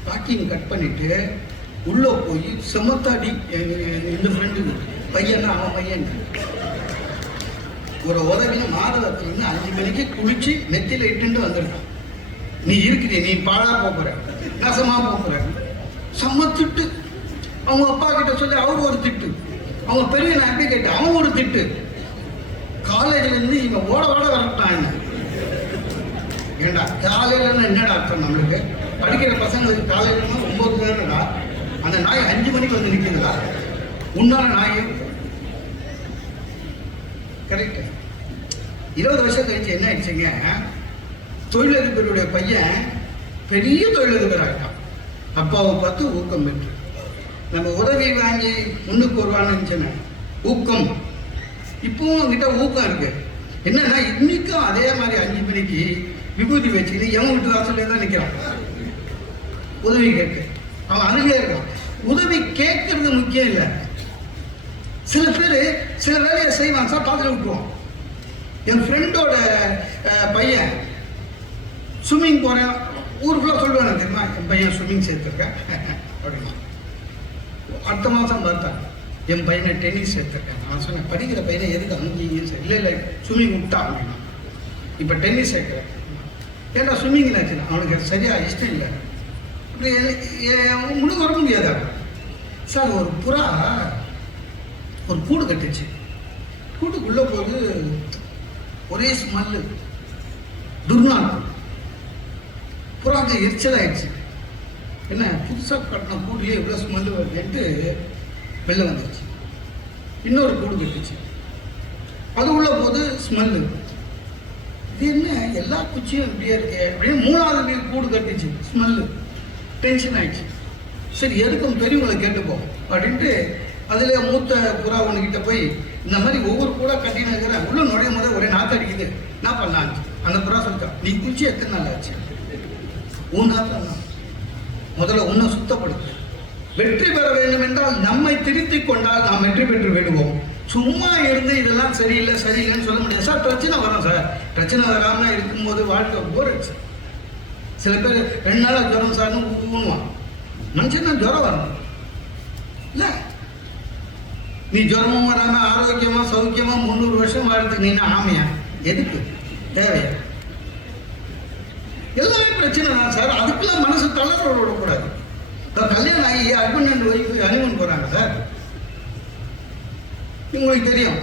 வாக்கிங் கட் பண்ணிட்டு உள்ளே போய் செமத்தாடி இந்த ஃப்ரெண்டு பையன், அவன் பையன் ஒரு உதவியை மாதவத்திலேருந்து 5 மணிக்கு குளிச்சு நெத்தியில் இட்டுட்டு வந்திருக்கான். நீ இருக்கிறீ, நீ பாழா போகிற, நாசமா போகிற, சம்மத்திட்டு. அவங்க அப்பா கிட்ட சொல்லி அவர் ஒரு திட்டு, அவங்க பெரிய நாட்டை கேட்டு அவன் ஒரு திட்டு. காலேஜ்லேருந்து இவன் ஓட வரட்டான். என்ன ஏண்டா காலையிலன்னா என்னடா அர்த்தம்? நம்மளுக்கு படிக்கிற பசங்களுக்கு காலையிலன்னா 9 பேருடா. அந்த நாய் 5 மணிக்கு வந்து நிற்குதுடா. உன்னால நாய் கரெக்ட். 20 வருஷம் கழிச்சு என்ன ஆயிடுச்சுங்க, தொழிலதிபருடைய பையன் பெரிய தொழிலதிபர் ஆகிட்டான். அப்பாவை பார்த்து ஊக்கம் பெற்று நம்ம உதவி வாங்கி முன்னுக்கு வருவான்னு சொன்னேன். ஊக்கம் இப்பவும் அவங்ககிட்ட ஊக்கம் இருக்கு. என்னன்னா இன்னைக்கும் அதே மாதிரி 5 மணிக்கு விபூதி வச்சுக்கிட்டு எவன் விட்டு வாசல்லே தான் நிற்கிறான் உதவி கேட்க. அவன் அருகே இருக்கான். உதவி கேட்கறது முக்கியம் இல்லை. சில பேர் சில வேலையை செய்வான் சார், பார்த்துட்டு விட்டுருவான். என் ஃப்ரெண்டோட பையன் ஸ்விம்மிங் போகிறேன், ஊருக்குள்ள சொல்லுவாங்க தெரியுமா, என் பையன் ஸ்விம்மிங் சேர்த்துருக்கேன் அப்படின்னா. அடுத்த மாதம் பார்த்தேன் என் பையனை டென்னிஸ் சேர்த்துருக்கேன். நான் சொன்னேன், படிக்கிற பையனை எதுக்கு அங்கேயும் சார்? இல்லை ஸ்விம்மிங் விட்டான் அப்படின்னா. இப்போ டென்னிஸ் சேர்க்குறேன். ஏன்னா ஸ்விம்மிங் ஆச்சுன்னா அவனுக்கு சரியாக இஷ்டம் இல்லை. அப்படி முன்னுக்கு வர முடியாதா சார்? ஒரு புறா ஒரு கூடு கட்டுச்சு. கூட்டுக்குள்ளே போது ஒரே ஸ்மெல்லு, துர்நாற்றம். புறாக்கு எரிச்சல் ஆயிடுச்சு. என்ன புதுசாக கட்டின கூடுலேயே இவ்வளோ ஸ்மெல்லு வருதுன்ட்டு வெளில வந்துடுச்சு. இன்னொரு கூடு கட்டுச்சு. அது உள்ள போது ஸ்மெல்லு. இது என்ன எல்லா குச்சியும் இப்படியே இருக்கு அப்படின்னு 3வது கூடு கட்டுச்சு. ஸ்மெல்லு. டென்ஷன் ஆயிடுச்சு. சரி எதுக்கும் பெரியவங்களை கேட்டுப்போம் அப்படின்ட்டு அதிலே மூத்த புறா ஒன்றுகிட்ட போய் இந்த மாதிரி ஒவ்வொரு கூட கட்டினாங்கிற உள்ள நுழையும் போது ஒரே நாற்று அடிக்குது, என்ன பண்ணான்னு அந்த புறா சொல்லிட்டான். நீ குச்சி எத்தனை நாள் ஆச்சு? உன் நாற்று முதல்ல உன்னை சுத்தப்படுத்து. வெற்றி பெற வேண்டும் என்றால் நம்மை திருத்திக் கொண்டால் நாம் வெற்றி பெற்று விடுவோம். சும்மா இருந்து இதெல்லாம் சரியில்லை சரியில்லைன்னு சொல்ல முடியாது சார். பிரச்சனை வரும் சார். பிரச்சனை வராமல் இருக்கும்போது வாழ்க்கை போர் அடிச்சு. சில பேர் 2 நாளாக ஜுரம் சார்னு ஊனுவான். மனுஷன்னா ஜுரம் வரணும் இல்லை. நீ ஜுரமும் வராமல் ஆரோக்கியமாக சௌக்கியமாக 300 வருஷம் வாழ்றதுக்கு நீ ஆமையா? எதுக்கு தேவையா? எல்லாமே பிரச்சனை தான் சார். அதுக்கெல்லாம் மனசு தளர விடக்கூடாது. இப்போ கல்யாணம் ஆகி ஹஸ்பண்ட் அண்ட் ஒய்ஃப் ஹனிமூன் போகிறாங்க சார். உங்களுக்கு தெரியும்,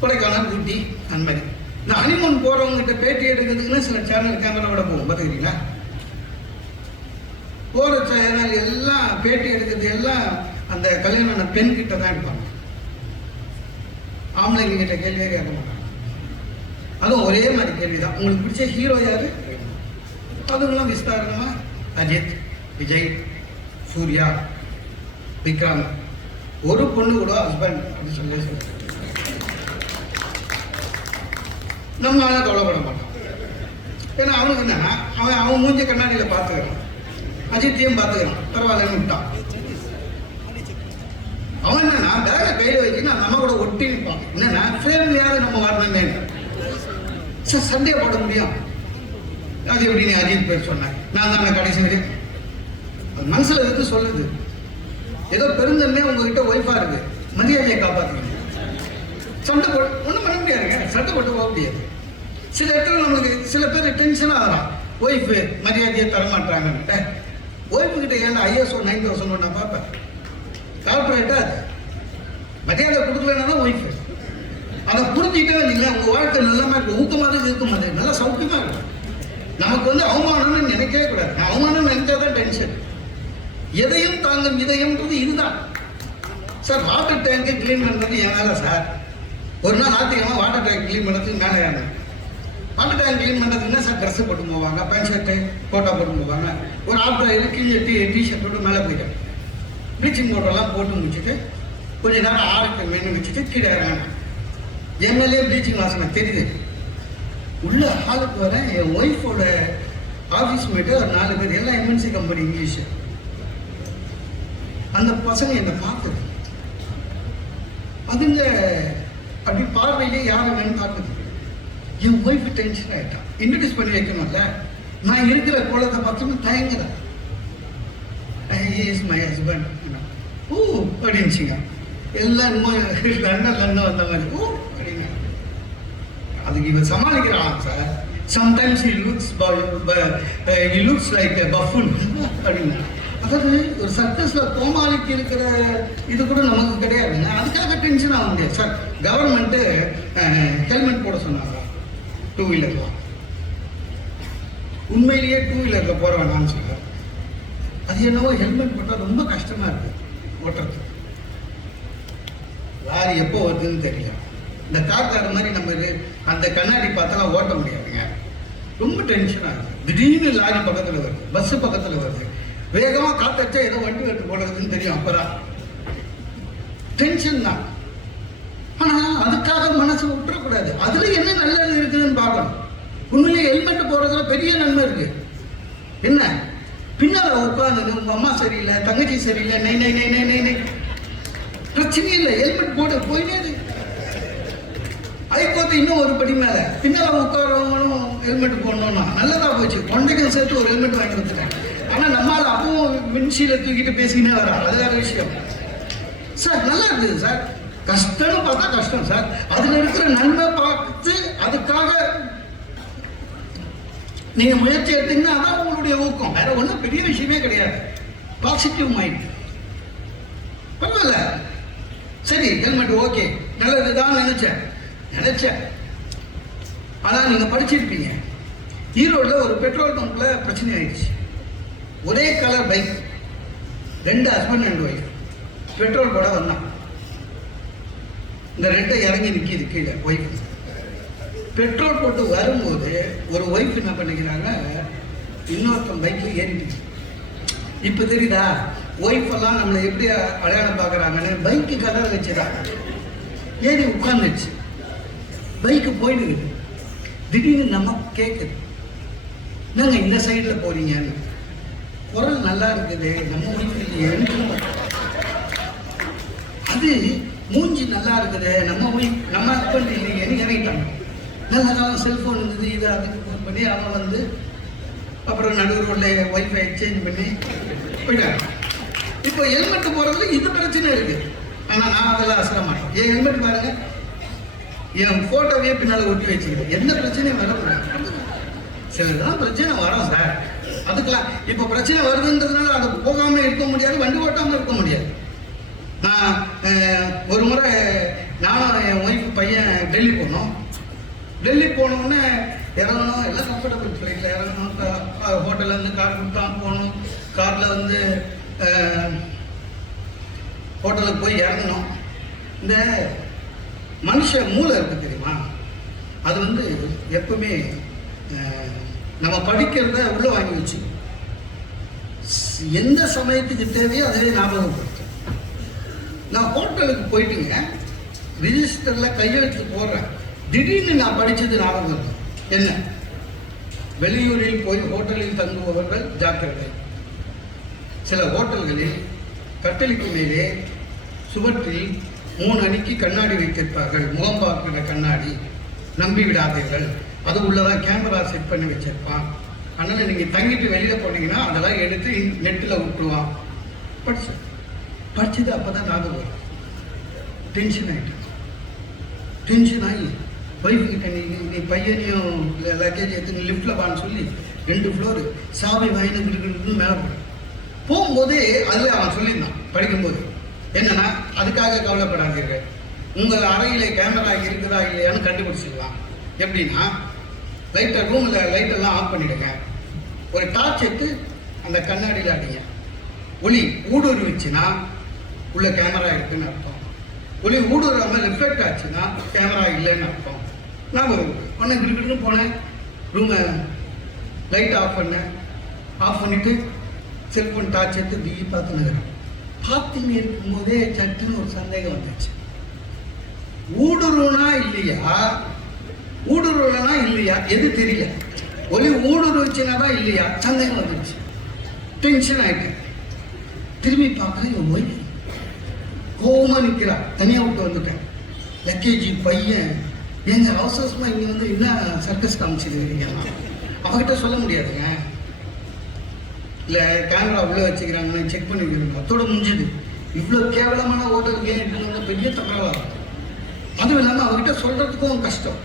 கொடைக்கானல், ஊட்டி அந்த மாதிரி. இந்த ஹனிமூன் போகிறவங்ககிட்ட பேட்டி எடுக்கிறதுக்குன்னு சில சேனல் கேமராவோட போகும், பார்த்துக்கிறீங்களா? போகிற சேனல் எல்லாம் பேட்டி எடுக்கிறது எல்லாம் அந்த கல்யாணம் பெண் கிட்ட தான் எடுப்பாங்க. ஆம்பளைங்க கிட்ட கேள்வியே கேட்க மாட்டாங்க. அதுவும் ஒரே மாதிரி கேள்வி தான். உங்களுக்கு பிடிச்ச ஹீரோ யாரு? அதுலாம் விஸ்தாரணமா அஜித், விஜய், சூர்யா, விக்ரம். ஒரு பொண்ணு கூட ஹஸ்பண்ட் அப்படின்னு சொல்லி நம்மளால கவலைப்பட மாட்டான். ஏன்னா அவனுக்கு என்னன்னா அவன் மூஞ்ச கண்ணாடியில் பார்த்துக்கிறான், அஜித்தையும் பார்த்துக்கிறான், பரவாயில்லன்னு விட்டான். அவன் என்னன்னா பேக கையில் வச்சுன்னா நம்ம கூட ஒட்டி நிற்பான். என்னன்னா ஃபேமிலியாவது நம்ம வரணுமே சார். சண்டே போட முடியும். அது எப்படி நீ அஜித் பேர் சொன்னேன், நான் தான் கடைசி வரையும் மனசுல இருந்து சொல்லுது. ஏதோ பெருந்தன்மையா உங்ககிட்ட ஒய்ஃபா இருக்கு, மரியாதையை காப்பாற்றுங்க. சண்டை போட்டு ஒன்றும் பண்ண முடியாதுங்க, சண்டை போட்டு போக முடியாது. சில இடத்துல நம்மளுக்கு சில பேர் டென்ஷனாக ஆகிறான், ஒய்ஃபு மரியாதையை தரமாட்டாங்கன்ட்டு. ஒய்ஃபு கிட்ட ஏன்னா ISO 9000 நான் பார்ப்பேன். கார்பரேட்டா அது மரியாதை கொடுக்கலன்னா தான் ஒய்ஃபு. அதை புரிஞ்சுக்கிட்டே இல்லைங்களா, உங்கள் வாழ்க்கை நல்லமா இருக்கும், ஊக்கமாக இருக்கும், அது நல்லா சௌக்கியமாக இருக்கும். நமக்கு அவமானம்னு நினைக்கவே கூடாது. அவமானம் நினைச்சா தான் டென்ஷன். எதையும் தாங்கும் இதயம்ன்றது இதுதான் சார். வாட்டர் டேங்கை கிளீன் பண்ணுறது என் வேலை சார். ஒரு நாள் ஆத்திரமா வாட்டர் டேங்க் கிளீன் பண்ணுறதுக்கு மேலே ஏறணும். வாட்டர் டேங்க் கிளீன் பண்ணுறதுக்குன்னா சார் ட்ரெஸ்ஸு போட்டு போவாங்க, பேண்ட் ஷர்ட்டு கோட்டா போட்டு போவாங்க. ஒரு ஆஃப்டர் கீழே டிஷர்ட் போட்டு மேலே போயிட்டேன். ப்ளீச்சிங் பவுடர்லாம் போட்டு முடிச்சுட்டு கொஞ்ச நேரம் ஆறுக்கு மெனு வச்சுட்டு கீழே இறங்கினேன். எம்எல்ஏ ப்ளீச்சிங் வாசனை தெரியுது. உள்ள ஹாலுக்கு வர என் ஒய்ஃபோட ஆஃபீஸ் மேட்டு ஒரு 4 பேர், எல்லாம் MNC கம்பெனி இங்கிலீஷு. அந்த பசங்க என்னை பார்க்குது. அதுங்க அப்படி பார்வையிலே யாரை வேணும் பார்க்குது. என் ஒய்ஃபு டென்ஷன் ஆகிட்டான். இன்ட்ரடியூஸ் பண்ணி வைக்கணும்ல. நான் இருக்கிற கோலத்தை பார்த்தோம்னா தயங்குறேன். Is my husband. ஓ அப்படின்னுச்சிங்க. எல்லாம் லண்டன் வந்த மாதிரி ஓ அப்படிங்க. அதுக்கு இவன் சமாளிக்கிறான் சார். Sometimes he looks like a buffoon அப்படின்னா. அதாவது ஒரு சர்க்கஸில் கோமாளிக்கு இருக்கிற இது கூட நமக்கு கிடையாதுங்க. அதுக்காக டென்ஷன் ஆக முடியாது சார். கவர்மெண்ட்டு ஹெல்மெட் போட சொன்னாங்க 2 வீலரில். உண்மையிலேயே 2 வீலரில் போகிற வேணான்னு சொல்கிறார். அது என்னவோ ஹெல்மெட் போட்டால் ரொம்ப கஷ்டமாக இருக்குது ஓட்டுறது. லாரி எப்போ வருதுன்னு தெரியல. இந்த கார் மாதிரி நம்ம அந்த கண்ணாடி பார்த்தாலாம் ஓட்ட முடியாதுங்க. ரொம்ப டென்ஷனாக இருக்குது. திடீர்னு லாரி பக்கத்தில் வருது, பஸ்ஸு பக்கத்தில் வருது, வேகமாக காத்தடிச்சா ஏதோ வண்டி வெட்டு போடுறதுன்னு தெரியும். அப்போதான் டென்ஷன் தான். ஆனால் அதுக்காக மனசு விட்டுறக்கூடாது. அதில் என்ன நல்லது இருக்குதுன்னு பார்க்கணும். உண்மையிலே ஹெல்மெட் போடுறதுல பெரிய நன்மை இருக்குது. என்ன பின்னால் உட்காந்து உங்கள் அம்மா சரியில்லை, தங்கச்சி சரியில்லை, நை நை நை நை நை நை பிரச்சனை இல்லை. ஹெல்மெட் போட்டு போயினே ஐகோர்ட்டு இன்னும் ஒரு படி மேலே பின்னால் உட்காரவங்களும் ஹெல்மெட் போடணும்னா நல்லதாக போச்சு. குழந்தைகள் சேர்த்து ஒரு ஹெல்மெட் வாங்கி கொடுத்துட்டேன். ஆனால் நம்மளால் அப்பவும் விண்ஷீலை தூக்கிட்டு பேசிக்கினே வரா. அது வேற விஷயம் சார். நல்லா இருக்குது சார். கஷ்டம்னு பார்த்தா கஷ்டம் சார். அதில் இருக்கிற நன்மை பார்த்து அதுக்காக நீங்கள் முயற்சி எடுத்தீங்கன்னா அதான் உங்களுடைய ஊக்கம். வேற ஒன்றும் பெரிய விஷயமே கிடையாது. Positive mind. பரவாயில்ல சரி, ஹெல்மெட் ஓகே நல்லதுதான் நினைச்சேன். ஆனால் நீங்கள் படிச்சிருப்பீங்க. ஈரோடில் ஒரு பெட்ரோல் பம்பில் பிரச்சனை ஆயிடுச்சு. ஒரே colour bike, 2 husband and wife petrol போட வந்தான். இந்த 2 இறங்கி நிற்கிது கீழே. ஒய்ஃப் பெட்ரோல் போட்டு வரும்போது ஒரு ஒய்ஃப் என்ன பண்ணிக்கிறாங்க, இன்னொருத்தன் பைக்கில் ஏறிட்டு. இப்போ தெரியுதா ஒய்ஃப் எல்லாம் நம்மளை எப்படி அடையாளம் பார்க்குறாங்கன்னு? பைக்கு கலர் வச்சுதான் ஏறி உட்காந்துச்சு. பைக்கு போயிடுது. திடீர்னு நம்ம கேட்குது, என்னங்க இந்த சைடில் போறீங்கன்னு. குரல் நல்லா இருக்குது, நம்ம ஒய்ஃப் இல்லையே. அது மூஞ்சி நல்லா இருக்குது, நம்ம ஒய்ஃப் நம்ம ஹஸ்பண்ட் இல்லையேன்னு இறங்கிட்டாங்க. நல்ல காலம் செல்ஃபோன் இருந்தது, இது அதுக்கு ஃபோன் பண்ணி அவன் வந்து அப்புறம் நடுவு ரோட்டில் ஒய்ஃபை எக்ஸ்சேஞ்ச் பண்ணி போயிட்டாங்க. இப்போ ஹெல்மெட் போகிறதுல இது பிரச்சனை இருக்குது. ஆனால் நான் அதெல்லாம் அசர மாட்டேன். என் ஹெல்மெட் பாருங்க, என் ஃபோட்டோவே பின்னால் ஒட்டி வச்சுக்கிறேன். எந்த பிரச்சனையும் வரக்கூடாது. சிலதுதான் பிரச்சனை வரும் சார். அதுக்கெல்லாம் இப்போ பிரச்சனை வருதுன்றதுனால அது போகாமல் இருக்க முடியாது, வண்டி ஓட்டாமல் இருக்க முடியாது. நான் ஒரு முறை நானும் என் ஒய்ஃப் பையன் டெல்லி போனோம். டெல்லி போனோடனே இறங்கணும், எல்லாம் கம்ஃபர்டபுள் ஃப்ளைட்டில் இறங்கணும். ஹோட்டல்லேருந்து கார் கொடுத்தான் போகணும். காரில் வந்து ஹோட்டலுக்கு போய் இறங்கணும். இந்த மனுஷ மூளை இருக்குது தெரியுமா, அது வந்து எப்பவுமே நம்ம படிக்கிறத உள்ளே வாங்கி வச்சு எந்த சமயத்துக்கு தேவையோ அதுவே ஞாபகப்படுத்தும். நான் ஹோட்டலுக்கு போயிட்டுங்க ரிஜிஸ்டரில் கையெழுத்து போடுறேன், திடீர்னு நான் படித்தது ஞாபகம் இருக்கும். என்ன, வெளியூரில் போய் ஹோட்டலில் தங்குபவர்கள் ஜாக்கிரதை. சில ஹோட்டல்களில் கட்டளிக்கு மேலே சுவற்றில் 3 அடிக்கு கண்ணாடி வைத்திருப்பார்கள், முகம் பார்க்கிற கண்ணாடி, நம்பி விடாதீர்கள். அது உள்ளதான் கேமரா செட் பண்ணி வச்சிருப்பான். அதனால் நீங்கள் தங்கிட்டு வெளியில் போனீங்கன்னா அதெல்லாம் எடுத்து நெட்டில் விட்டுருவான். படிச்சது அப்போ தான் ஞாபகம் வரும். டென்ஷன் ஆகிட்டேன். டென்ஷன் ஆகி ஒய்ஃபுக்கிட்ட நீ பையனையும் லக்கேஜ் எடுத்து லிஃப்ட்டில் வான்னு சொல்லி 2 ஃப்ளோரு சாவி வாங்கிட்டு மேலே போகும்போதே அதில் அவன் சொல்லியிருந்தான் படிக்கும்போது என்னன்னா, அதுக்காக கவலைப்படாதீர்கள், உங்கள் அறையில் கேமரா இருக்குதா இல்லையான்னு கண்டுபிடிச்சிடலாம். எப்படின்னா, ரூமில் லைட்டெல்லாம் ஆஃப் பண்ணிவிடுங்க, ஒரு டார்ச் எடுத்து அந்த கண்ணாடியில் அடிங்க. ஒளி ஊடுருவிச்சுன்னா உள்ள கேமரா இருக்குன்னு அர்த்தம். ஒளி ஊடுருவாமல் ரிஃப்ளெக்ட் ஆச்சுன்னா கேமரா இல்லைன்னு அர்த்தம். நான் ஒன்று கிரிக்கெட்டுன்னு போனேன், ரூமை லைட் ஆஃப் பண்ணேன். ஆஃப் பண்ணிவிட்டு செல்ஃபோன் டார்ச் எடுத்து பிஇ பார்த்துன்னு பார்த்துன்னு இருக்கும்போதே சட்டுன்னு ஒரு சந்தேகம் வந்துச்சு. ஊடுருவனா இல்லையா, ஊடுருவலனா இல்லையா எது தெரியல. ஒளி ஊடுருவச்சுன்னா தான் இல்லையா சந்தேகம் வந்துச்சு. டென்ஷன் ஆகிட்டேன். திரும்பி பார்க்குறேன், என் ஒய்ஃப் கோவமாக நிற்கிறா. தனியாக விட்டு வந்துட்டேன். லக்கேஜி பையன் எங்க அவசரமாக இங்கே வந்து என்ன சர்க்கஸ் காமிச்சிருக்கீங்கன்னா அவகிட்ட சொல்ல முடியாதுங்க. இல்லை கேமரா உள்ளே வச்சுக்கிறாங்கன்னு செக் பண்ணிக்கிறோம், அதோட முடிஞ்சுது. இவ்வளோ கேவலமான ஹோட்டலுக்கு ஏன் வந்து பெரிய தகவலாக. அதுவும் இல்லாமல் அவகிட்ட சொல்கிறதுக்கும் கஷ்டம்.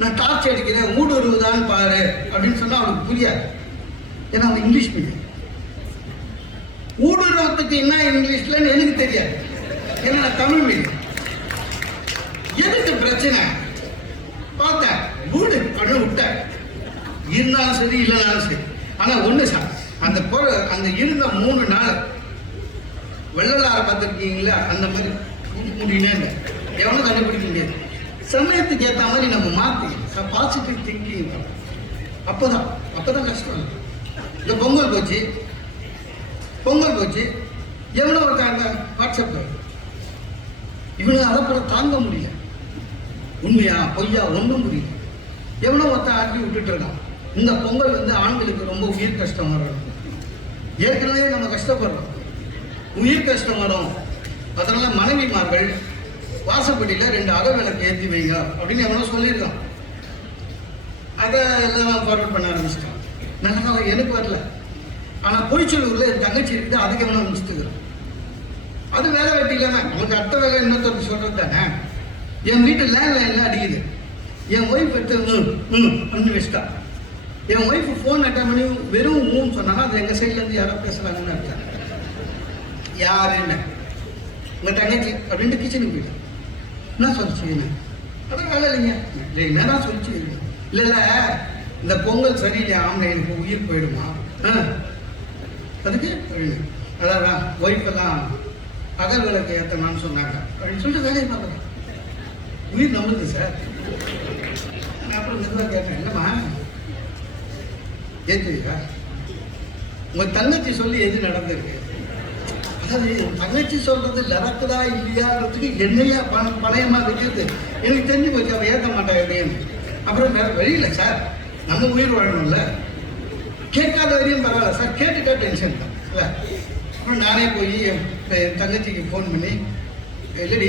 நான் டார்ச் அடிக்கிறேன், ஊடுருவுதான்னு பாரு அப்படின்னு சொன்னால் அவளுக்கு புரியாது. ஏன்னா அவன் இங்கிலீஷ் மீடியம். ஊடுருவத்துக்கு என்ன இங்கிலீஷ்லன்னு எனக்கு தெரியாது, ஏன்னா நான் தமிழ் மீடியம். எதுக்கு பிரச்சனை பார்த்தேன், ஊடு அப்படின்னு விட்டேன். இருந்தாலும் சரி இல்லைனாலும் சரி. ஆனால் ஒன்று சார், அந்த இருந்த 3 நாள் வெள்ளலார பார்த்துருக்கீங்களா, அந்த மாதிரி முடியுமே இல்லை, எவனும் கண்டுபிடிக்க முடியாது. சமயத்துக்கு ஏற்ற மாதிரி நம்ம மாற்றி பாசிட்டிவ் திங்கிங். அப்போதான் கஷ்டம். இந்த பொங்கல் போச்சு, எவ்வளோ இருக்காங்க வாட்ஸ்அப், இவனுக்கு அதைப்பட தாங்க முடியல. உண்மையா பொய்யா ஒன்றும் முடியல. எவ்வளோ ஒருத்தன் ஆக்கி விட்டுட்டு இருக்கான். இந்த பொங்கல் வந்து ஆண்களுக்கு ரொம்ப உயிர் கஷ்டம் வரும். ஏற்கனவே நம்ம கஷ்டப்படுறோம், உயிர் கஷ்டம் வரும். அதனால மனைவிமார்கள் வாசப்படியில் 2 அகவிளக்கு ஏற்றி வைங்க அப்படின்னு எவ்வளோ சொல்லியிருக்கான். அதை எல்லாம் ஃபார்வர்ட் பண்ண ஆரம்பிச்சிட்டான். நல்லா எனக்கு வரல. ஆனால் பொய்ச்சலூரில் என் தங்கச்சி இருக்குது, அதுக்கு எவ்வளோ முடிச்சுட்டுக்கிறோம். அது வேலை வெட்டி இல்லைன்னா நமக்கு அடுத்த வேலை இன்னொருத்தருக்கு சொல்கிறது தானே. என் வீட்டு லேண்ட்லைனில் அடிக்குது. என் ஒய்ஃப் எடுத்து அப்படின்னு வச்சுட்டா. என் ஒய்ஃபு ஃபோன் அட்டன் பண்ணி வெறும் ஊன்னு சொன்னாங்கன்னா அது எங்கள் சைட்லேருந்து யாரோ பேசுகிறாங்கன்னு அர்த்தம். யார் என்ன உங்கள் தங்கச்சி அப்படின்ட்டு கிச்சனுக்கு போயிட்டேன். என்ன சொல்லிச்சு என்ன, அதான் வேலை இல்லைங்க, என்னன்னா சொல்லிச்சு. இல்லை இந்த பொங்கல் சரியில்லை, ஆமாம் எனக்கு உயிர் போயிடுமா அதுக்கு அப்படின்னு. அதான் ஒய்ஃபெல்லாம் அகல் விளக்கு ஏற்றலான்னு சொன்னாங்க அப்படின்னு சொல்லிட்டு வேலையை பார்க்குறேன். உயிர் நம்மளுது சார். நான் அப்புறம் மெதுவாக கேட்டேன், இல்லைம்மா ஏற்றுவீங்களா, உங்கள் தங்கச்சி சொல்லி எது நடந்திருக்கு. அதாவது தங்கச்சி சொல்றது நடக்குதா இல்லையான்றதுக்கு என்னையா பணையமாக வைக்கிறது எனக்கு தெரிஞ்சு போச்சு. அவள் ஏற்க மாட்டாங்க இல்லையன்னு. அப்புறம் வேற வழியில்லை சார், நம்ம உயிர் வாழணும்ல. கேட்காத வரையும் பரவாயில்ல சார், கேட்டுட்டா டென்ஷன் தான் இல்லை. அப்புறம் நானே போய் என் தங்கச்சிக்கு ஃபோன் பண்ணி, இல்லடி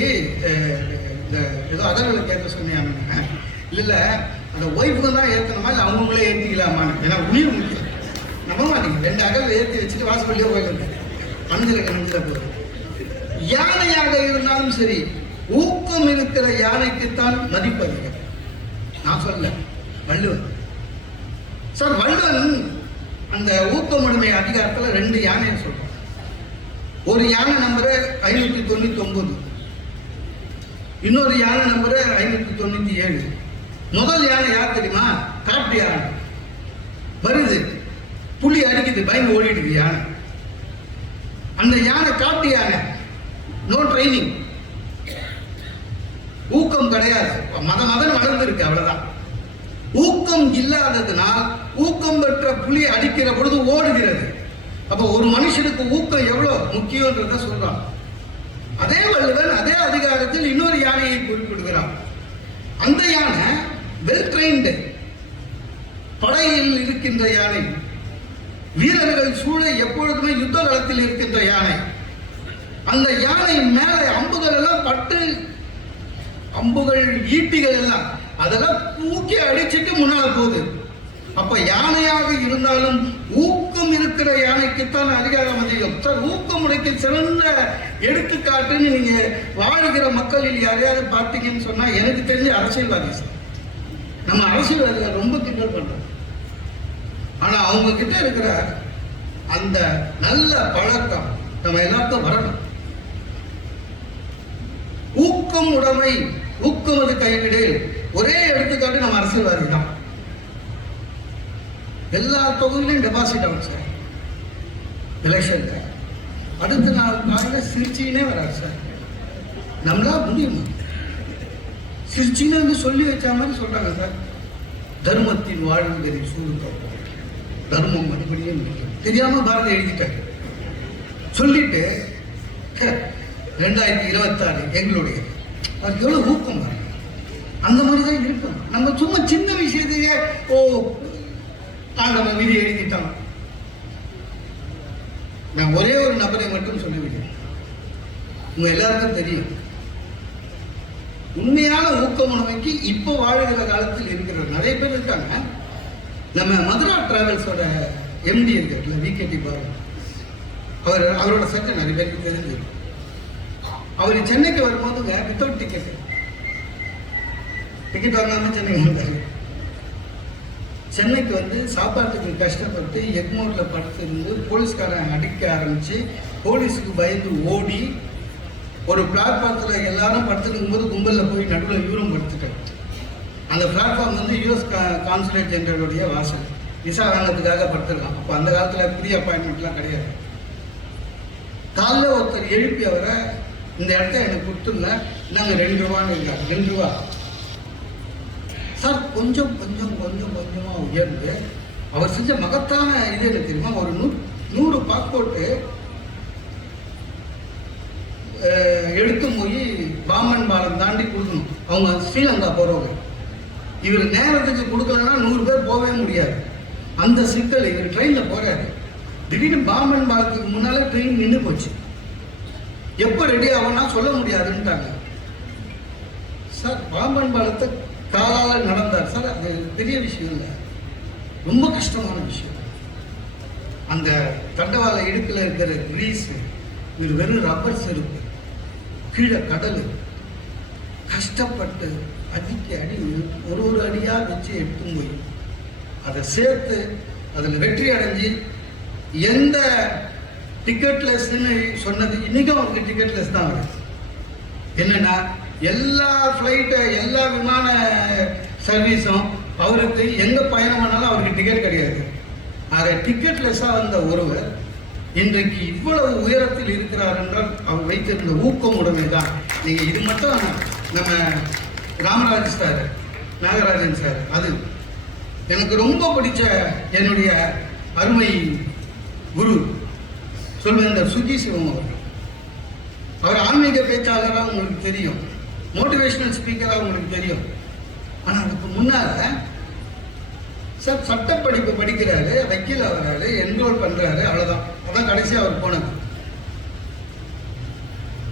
இந்த ஏதோ அதர்களை கேட்க சொன்னியாங்க. இல்லை அந்த ஒய்ஃபுக்கு தான் ஏற்றணுமா இல்லை அவங்களே ஏற்றிக்கலாமான்னு. ஏன்னா உயிர் முக்கியம். நம்ப மாட்டீங்க, 2 அகல் ஏற்றி வச்சுட்டு வாசப்பள்ளியே போயிருக்கு. மனதில் கணக்கில் போகுது. யானையாக இருந்தாலும் சரி, ஊக்கம் இருக்கிற யானைக்குத்தான் மதிப்பதில்லை. நான் சொல்ல வள்ளுவர் சார் வள்ளுவன் அந்த ஊக்கமுடைமை அதிகாரத்தில் 2 யானைன்னு சொல்றோம். ஒரு யானை நம்பர் 599, இன்னொரு யானை நம்பர் 597. முதல் யானை யார் தெரியுமா? காட்டு யானை. வருது, புலி அடிக்குது, பயந்து ஓடிடுது யானை. அந்த யானை காட்டு யானை, நோ ட்ரைனிங், ஊக்கம் கிடையாது, மதம் வளர்ந்துருக்கு, அவ்வளவுதான். ஊக்கம் இல்லாததுனால் ஊக்கம் பெற்ற புலி அடிக்கிற பொழுது ஓடுகிறது. அப்ப ஒரு மனுஷனுக்கு ஊக்கம் எவ்வளவு முக்கியம்ன்றத சொல்றான். அதே வள்ளுவன் அதே அதிகாரத்தில் இன்னொரு யானையை குறிப்பிடுகிறான். அந்த யானை வெல் ட்ரெயின்டு, படையில் இருக்கின்ற யானை, வீரர்கள் சூழ எப்பொழுதுமே யுத்த களத்தில் இருக்கின்ற யானை. அந்த யானை மேலே அம்புகள் எல்லாம் பட்டு, அம்புகள் ஈட்டிகள் எல்லாம் அதெல்லாம் தூக்கி அடிச்சுட்டு முன்னால போகுது. அப்ப யானையாக இருந்தாலும் ஊக்கம் இருக்கிற யானைக்குத்தான் அதிகாரம் அதிகம். சார், ஊக்கம் உடைக்க சிறந்த எடுத்துக்காட்டுன்னு நீங்க வாழ்கிற மக்களில் யாரையாவது பார்த்தீங்கன்னு சொன்னா எனக்கு தெரிஞ்ச அரசியல்வாதி சார். நம்ம அரசியல்வாதிகள் ரொம்ப கிண்டல் பண்றோம். ஆனா அவங்க கிட்ட இருக்கிற அந்த நல்ல பழக்கம் நம்ம எல்லாருக்கும் வரணும். ஊக்கம் உடைமை, ஊக்கம் அது கைவிடு. ஒரே எடுத்துக்காட்டு நம்ம அரசியல்வாதி தான். எல்லா தொகுதியிலும் டெபாசிட் ஆகும் சார். எலெக்ஷன்ல அடுத்த நாள் காலையில சிரிச்சினே வராது சார். நம்மளா முடியுமா? சிரிச்சின்னு வந்து சொல்லி வச்ச மாதிரி சொல்றாங்க சார். தர்மத்தின் வாழ்வுகளை சூழ்நிலை தர்மம் மறுபடியும் தெரியாம பாரதி எழுதிட்டாங்க. சொல்லிட்டு 2026 எங்களுடைய அதுக்கு எவ்வளவு ஊக்கம் வரும். அந்த மாதிரிதான் இருக்கும். நம்ம சும்மா சின்ன விஷயத்தையே நம்ம விதி எழுதிட்டோம். நான் ஒரே ஒரு நபரை மட்டும் சொல்லிவிட்டேன். உங்க எல்லாருக்கும் தெரியும், உண்மையான ஊக்கமுடைமைக்கு இப்போ வாழ்கிற காலத்தில் இருக்கிற நிறைய பேர் இருக்காங்க. நம்ம மதுரா டிராவல்ஸோட எம்டி இருக்கிற விகேடி பாபு, அவரோட சட்டை நிறைய பேருக்கு தெரிஞ்சு. அவர் சென்னைக்கு வரும்போதுங்க வித்தவுட் டிக்கெட் வாங்காம சென்னைக்கு வந்தாரு. சென்னைக்கு வந்து சாப்பாட்டுக்கு கஷ்டப்பட்டு எக்மோரில் படுத்திருந்து போலீஸ்காரன் அடிக்க ஆரம்பிச்சு, போலீஸுக்கு பயந்து ஓடி ஒரு பிளாட்ஃபார்த்தில் எல்லாரும் படுத்துருக்கும் போது கும்பலில் போய் நடுவில் இவரும் படுத்துட்டார். அந்த பிளாட்ஃபார்ம் வந்து யூஎஸ் கான்சுலேட் ஜெனரலுடைய வாசல், விசா வாங்கிறதுக்காக படுத்துருக்கான். அப்போ அந்த காலத்தில் ப்ரீ அப்பாயின்மெண்ட்லாம் கிடையாது. காலைல ஒருத்தர் எழுப்பி அவரை, இந்த இடத்த எனக்கு கொடுத்துருங்க, நாங்கள் 2 ரூபான்னு இருக்காங்க. 2 ரூபா சார். கொஞ்சம் கொஞ்சமாக உயர்ந்து அவர் செஞ்ச மகத்தான இது என்ன தெரியுமா? ஒரு 100 பாஸ்போர்ட்டு எடுத்து போய் பாம்பன் பாலம் தாண்டி கொடுக்கணும். அவங்க ஸ்ரீலங்கா போறவங்க. இவர் நேரத்துக்கு கொடுக்கலன்னா 100 பேர் போகவே முடியாது. அந்த சிக்கல். இவர் ட்ரெயினில் போறாரு, திடீர்னு பாம்பன் பாலத்துக்கு முன்னால ட்ரெயின் நின்று போச்சு. எப்போ ரெடி ஆகும்னா சொல்ல முடியாதுன்ட்டாங்க சார். பாம்பன் பாலத்தை காலால் நடந்தார் சார். அது பெரிய விஷயம் இல்லை, ரொம்ப கஷ்டமான விஷயம். அந்த தண்டவாள இடுக்கில் இருக்கிற கிரீஸ், இது வெறும் ரப்பர் செருப்பு, கீழே கடல், கஷ்டப்பட்டு அடிக்க அடி ஒரு அடியாக வச்சு எடுத்து போய் அதை சேர்த்து அதில் வெற்றி அடைஞ்சு எந்த டிக்கெட்லெஸ்ன்னு சொன்னது இன்னைக்கும் அவருக்கு டிக்கெட்லெஸ் தான் வருது. என்னன்னா எல்லா ஃப்ளைட்டு எல்லா விமான சர்வீஸும் அவருக்கு எங்கே பயணம் பண்ணாலும் அவருக்கு டிக்கெட் கிடையாது. அதை டிக்கெட்லெஸ்ஸாக வந்த ஒருவர் இன்றைக்கு இவ்வளவு உயரத்தில் இருக்கிறார் என்றால் அவர் வைத்திருந்த ஊக்கம் உடைமை தான். நீங்கள் இது மட்டும் நம்ம ராமராஜ் சார், நாகராஜன் சார், அது எனக்கு ரொம்ப பிடிச்ச என்னுடைய அருமை குரு சொல்வேந்தர் சுஜி சிவம் அவர்கள். அவர் ஆன்மீக பேச்சாளராக உங்களுக்கு தெரியும், மோட்டிவேஷனல் ஸ்பீக்கராக உங்களுக்கு தெரியும். ஆனால் அதுக்கு முன்னால சார் சட்டப்படிப்பு படிக்கிறாரு, வக்கீல் ஆகிறாரு, என்ரோல் பண்றாரு, அவ்வளோதான். அதான் கடைசி அவர் போனது.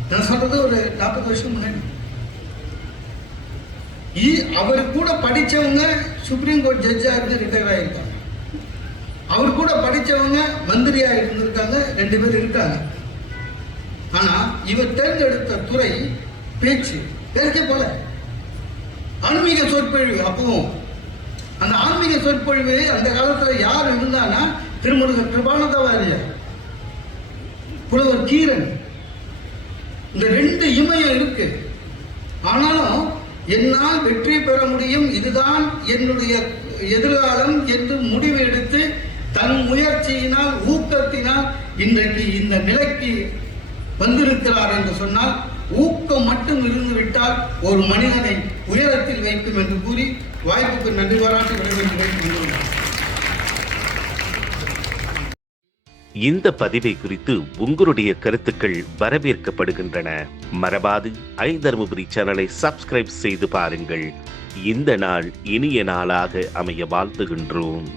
நான் சொல்றது ஒரு 40 வருஷம் முன்னாடி. அவர் கூட படிச்சவங்க சுப்ரீம் கோர்ட் ஜட்ஜா இருந்து ரிட்டையர் ஆகியிருக்காங்க. அவர் கூட படிச்சவங்க மந்திரியா இருந்திருக்காங்க, 2 பேர் இருக்காங்க. ஆனா இவர் தேர்ந்தெடுத்த துறை பேச்சு, பேருக்கே போல ஆன்மீக சொற்பொழிவு. அப்பவும் அந்த ஆன்மீக சொற்பொழிவு அந்த காலத்துல யார் இருந்தானா திருமுருக கிருபானந்தவாரியார், புலவர் கீரன், இந்த 2 இமயம் இருக்கு. ஆனாலும் என்னால் வெற்றி பெற முடியும், இதுதான் என்னுடைய எதிர்காலம் என்று முடிவு எடுத்து தன் முயற்சியினால் ஊக்கத்தினால் இன்றைக்கு இந்த நிலைக்கு வந்திருக்கிறார் என்று சொன்னால், ஊக்கம் மட்டும் இருந்து விட்டால் ஒரு மனிதனை உயரத்தில் வைக்கும் என்று கூறி வாய்ப்புக்கு நன்றி பாராட்டி விடைபெறுகிறேன். இந்த பதிவை குறித்து உங்களுடைய கருத்துக்கள் வரவேற்கப்படுகின்றன. மறவாது ஐதர்மபுரி சேனலை சப்ஸ்கிரைப் செய்து பாருங்கள். இந்த நாள் இனிய நாளாக அமைய வாழ்த்துகின்றோம்.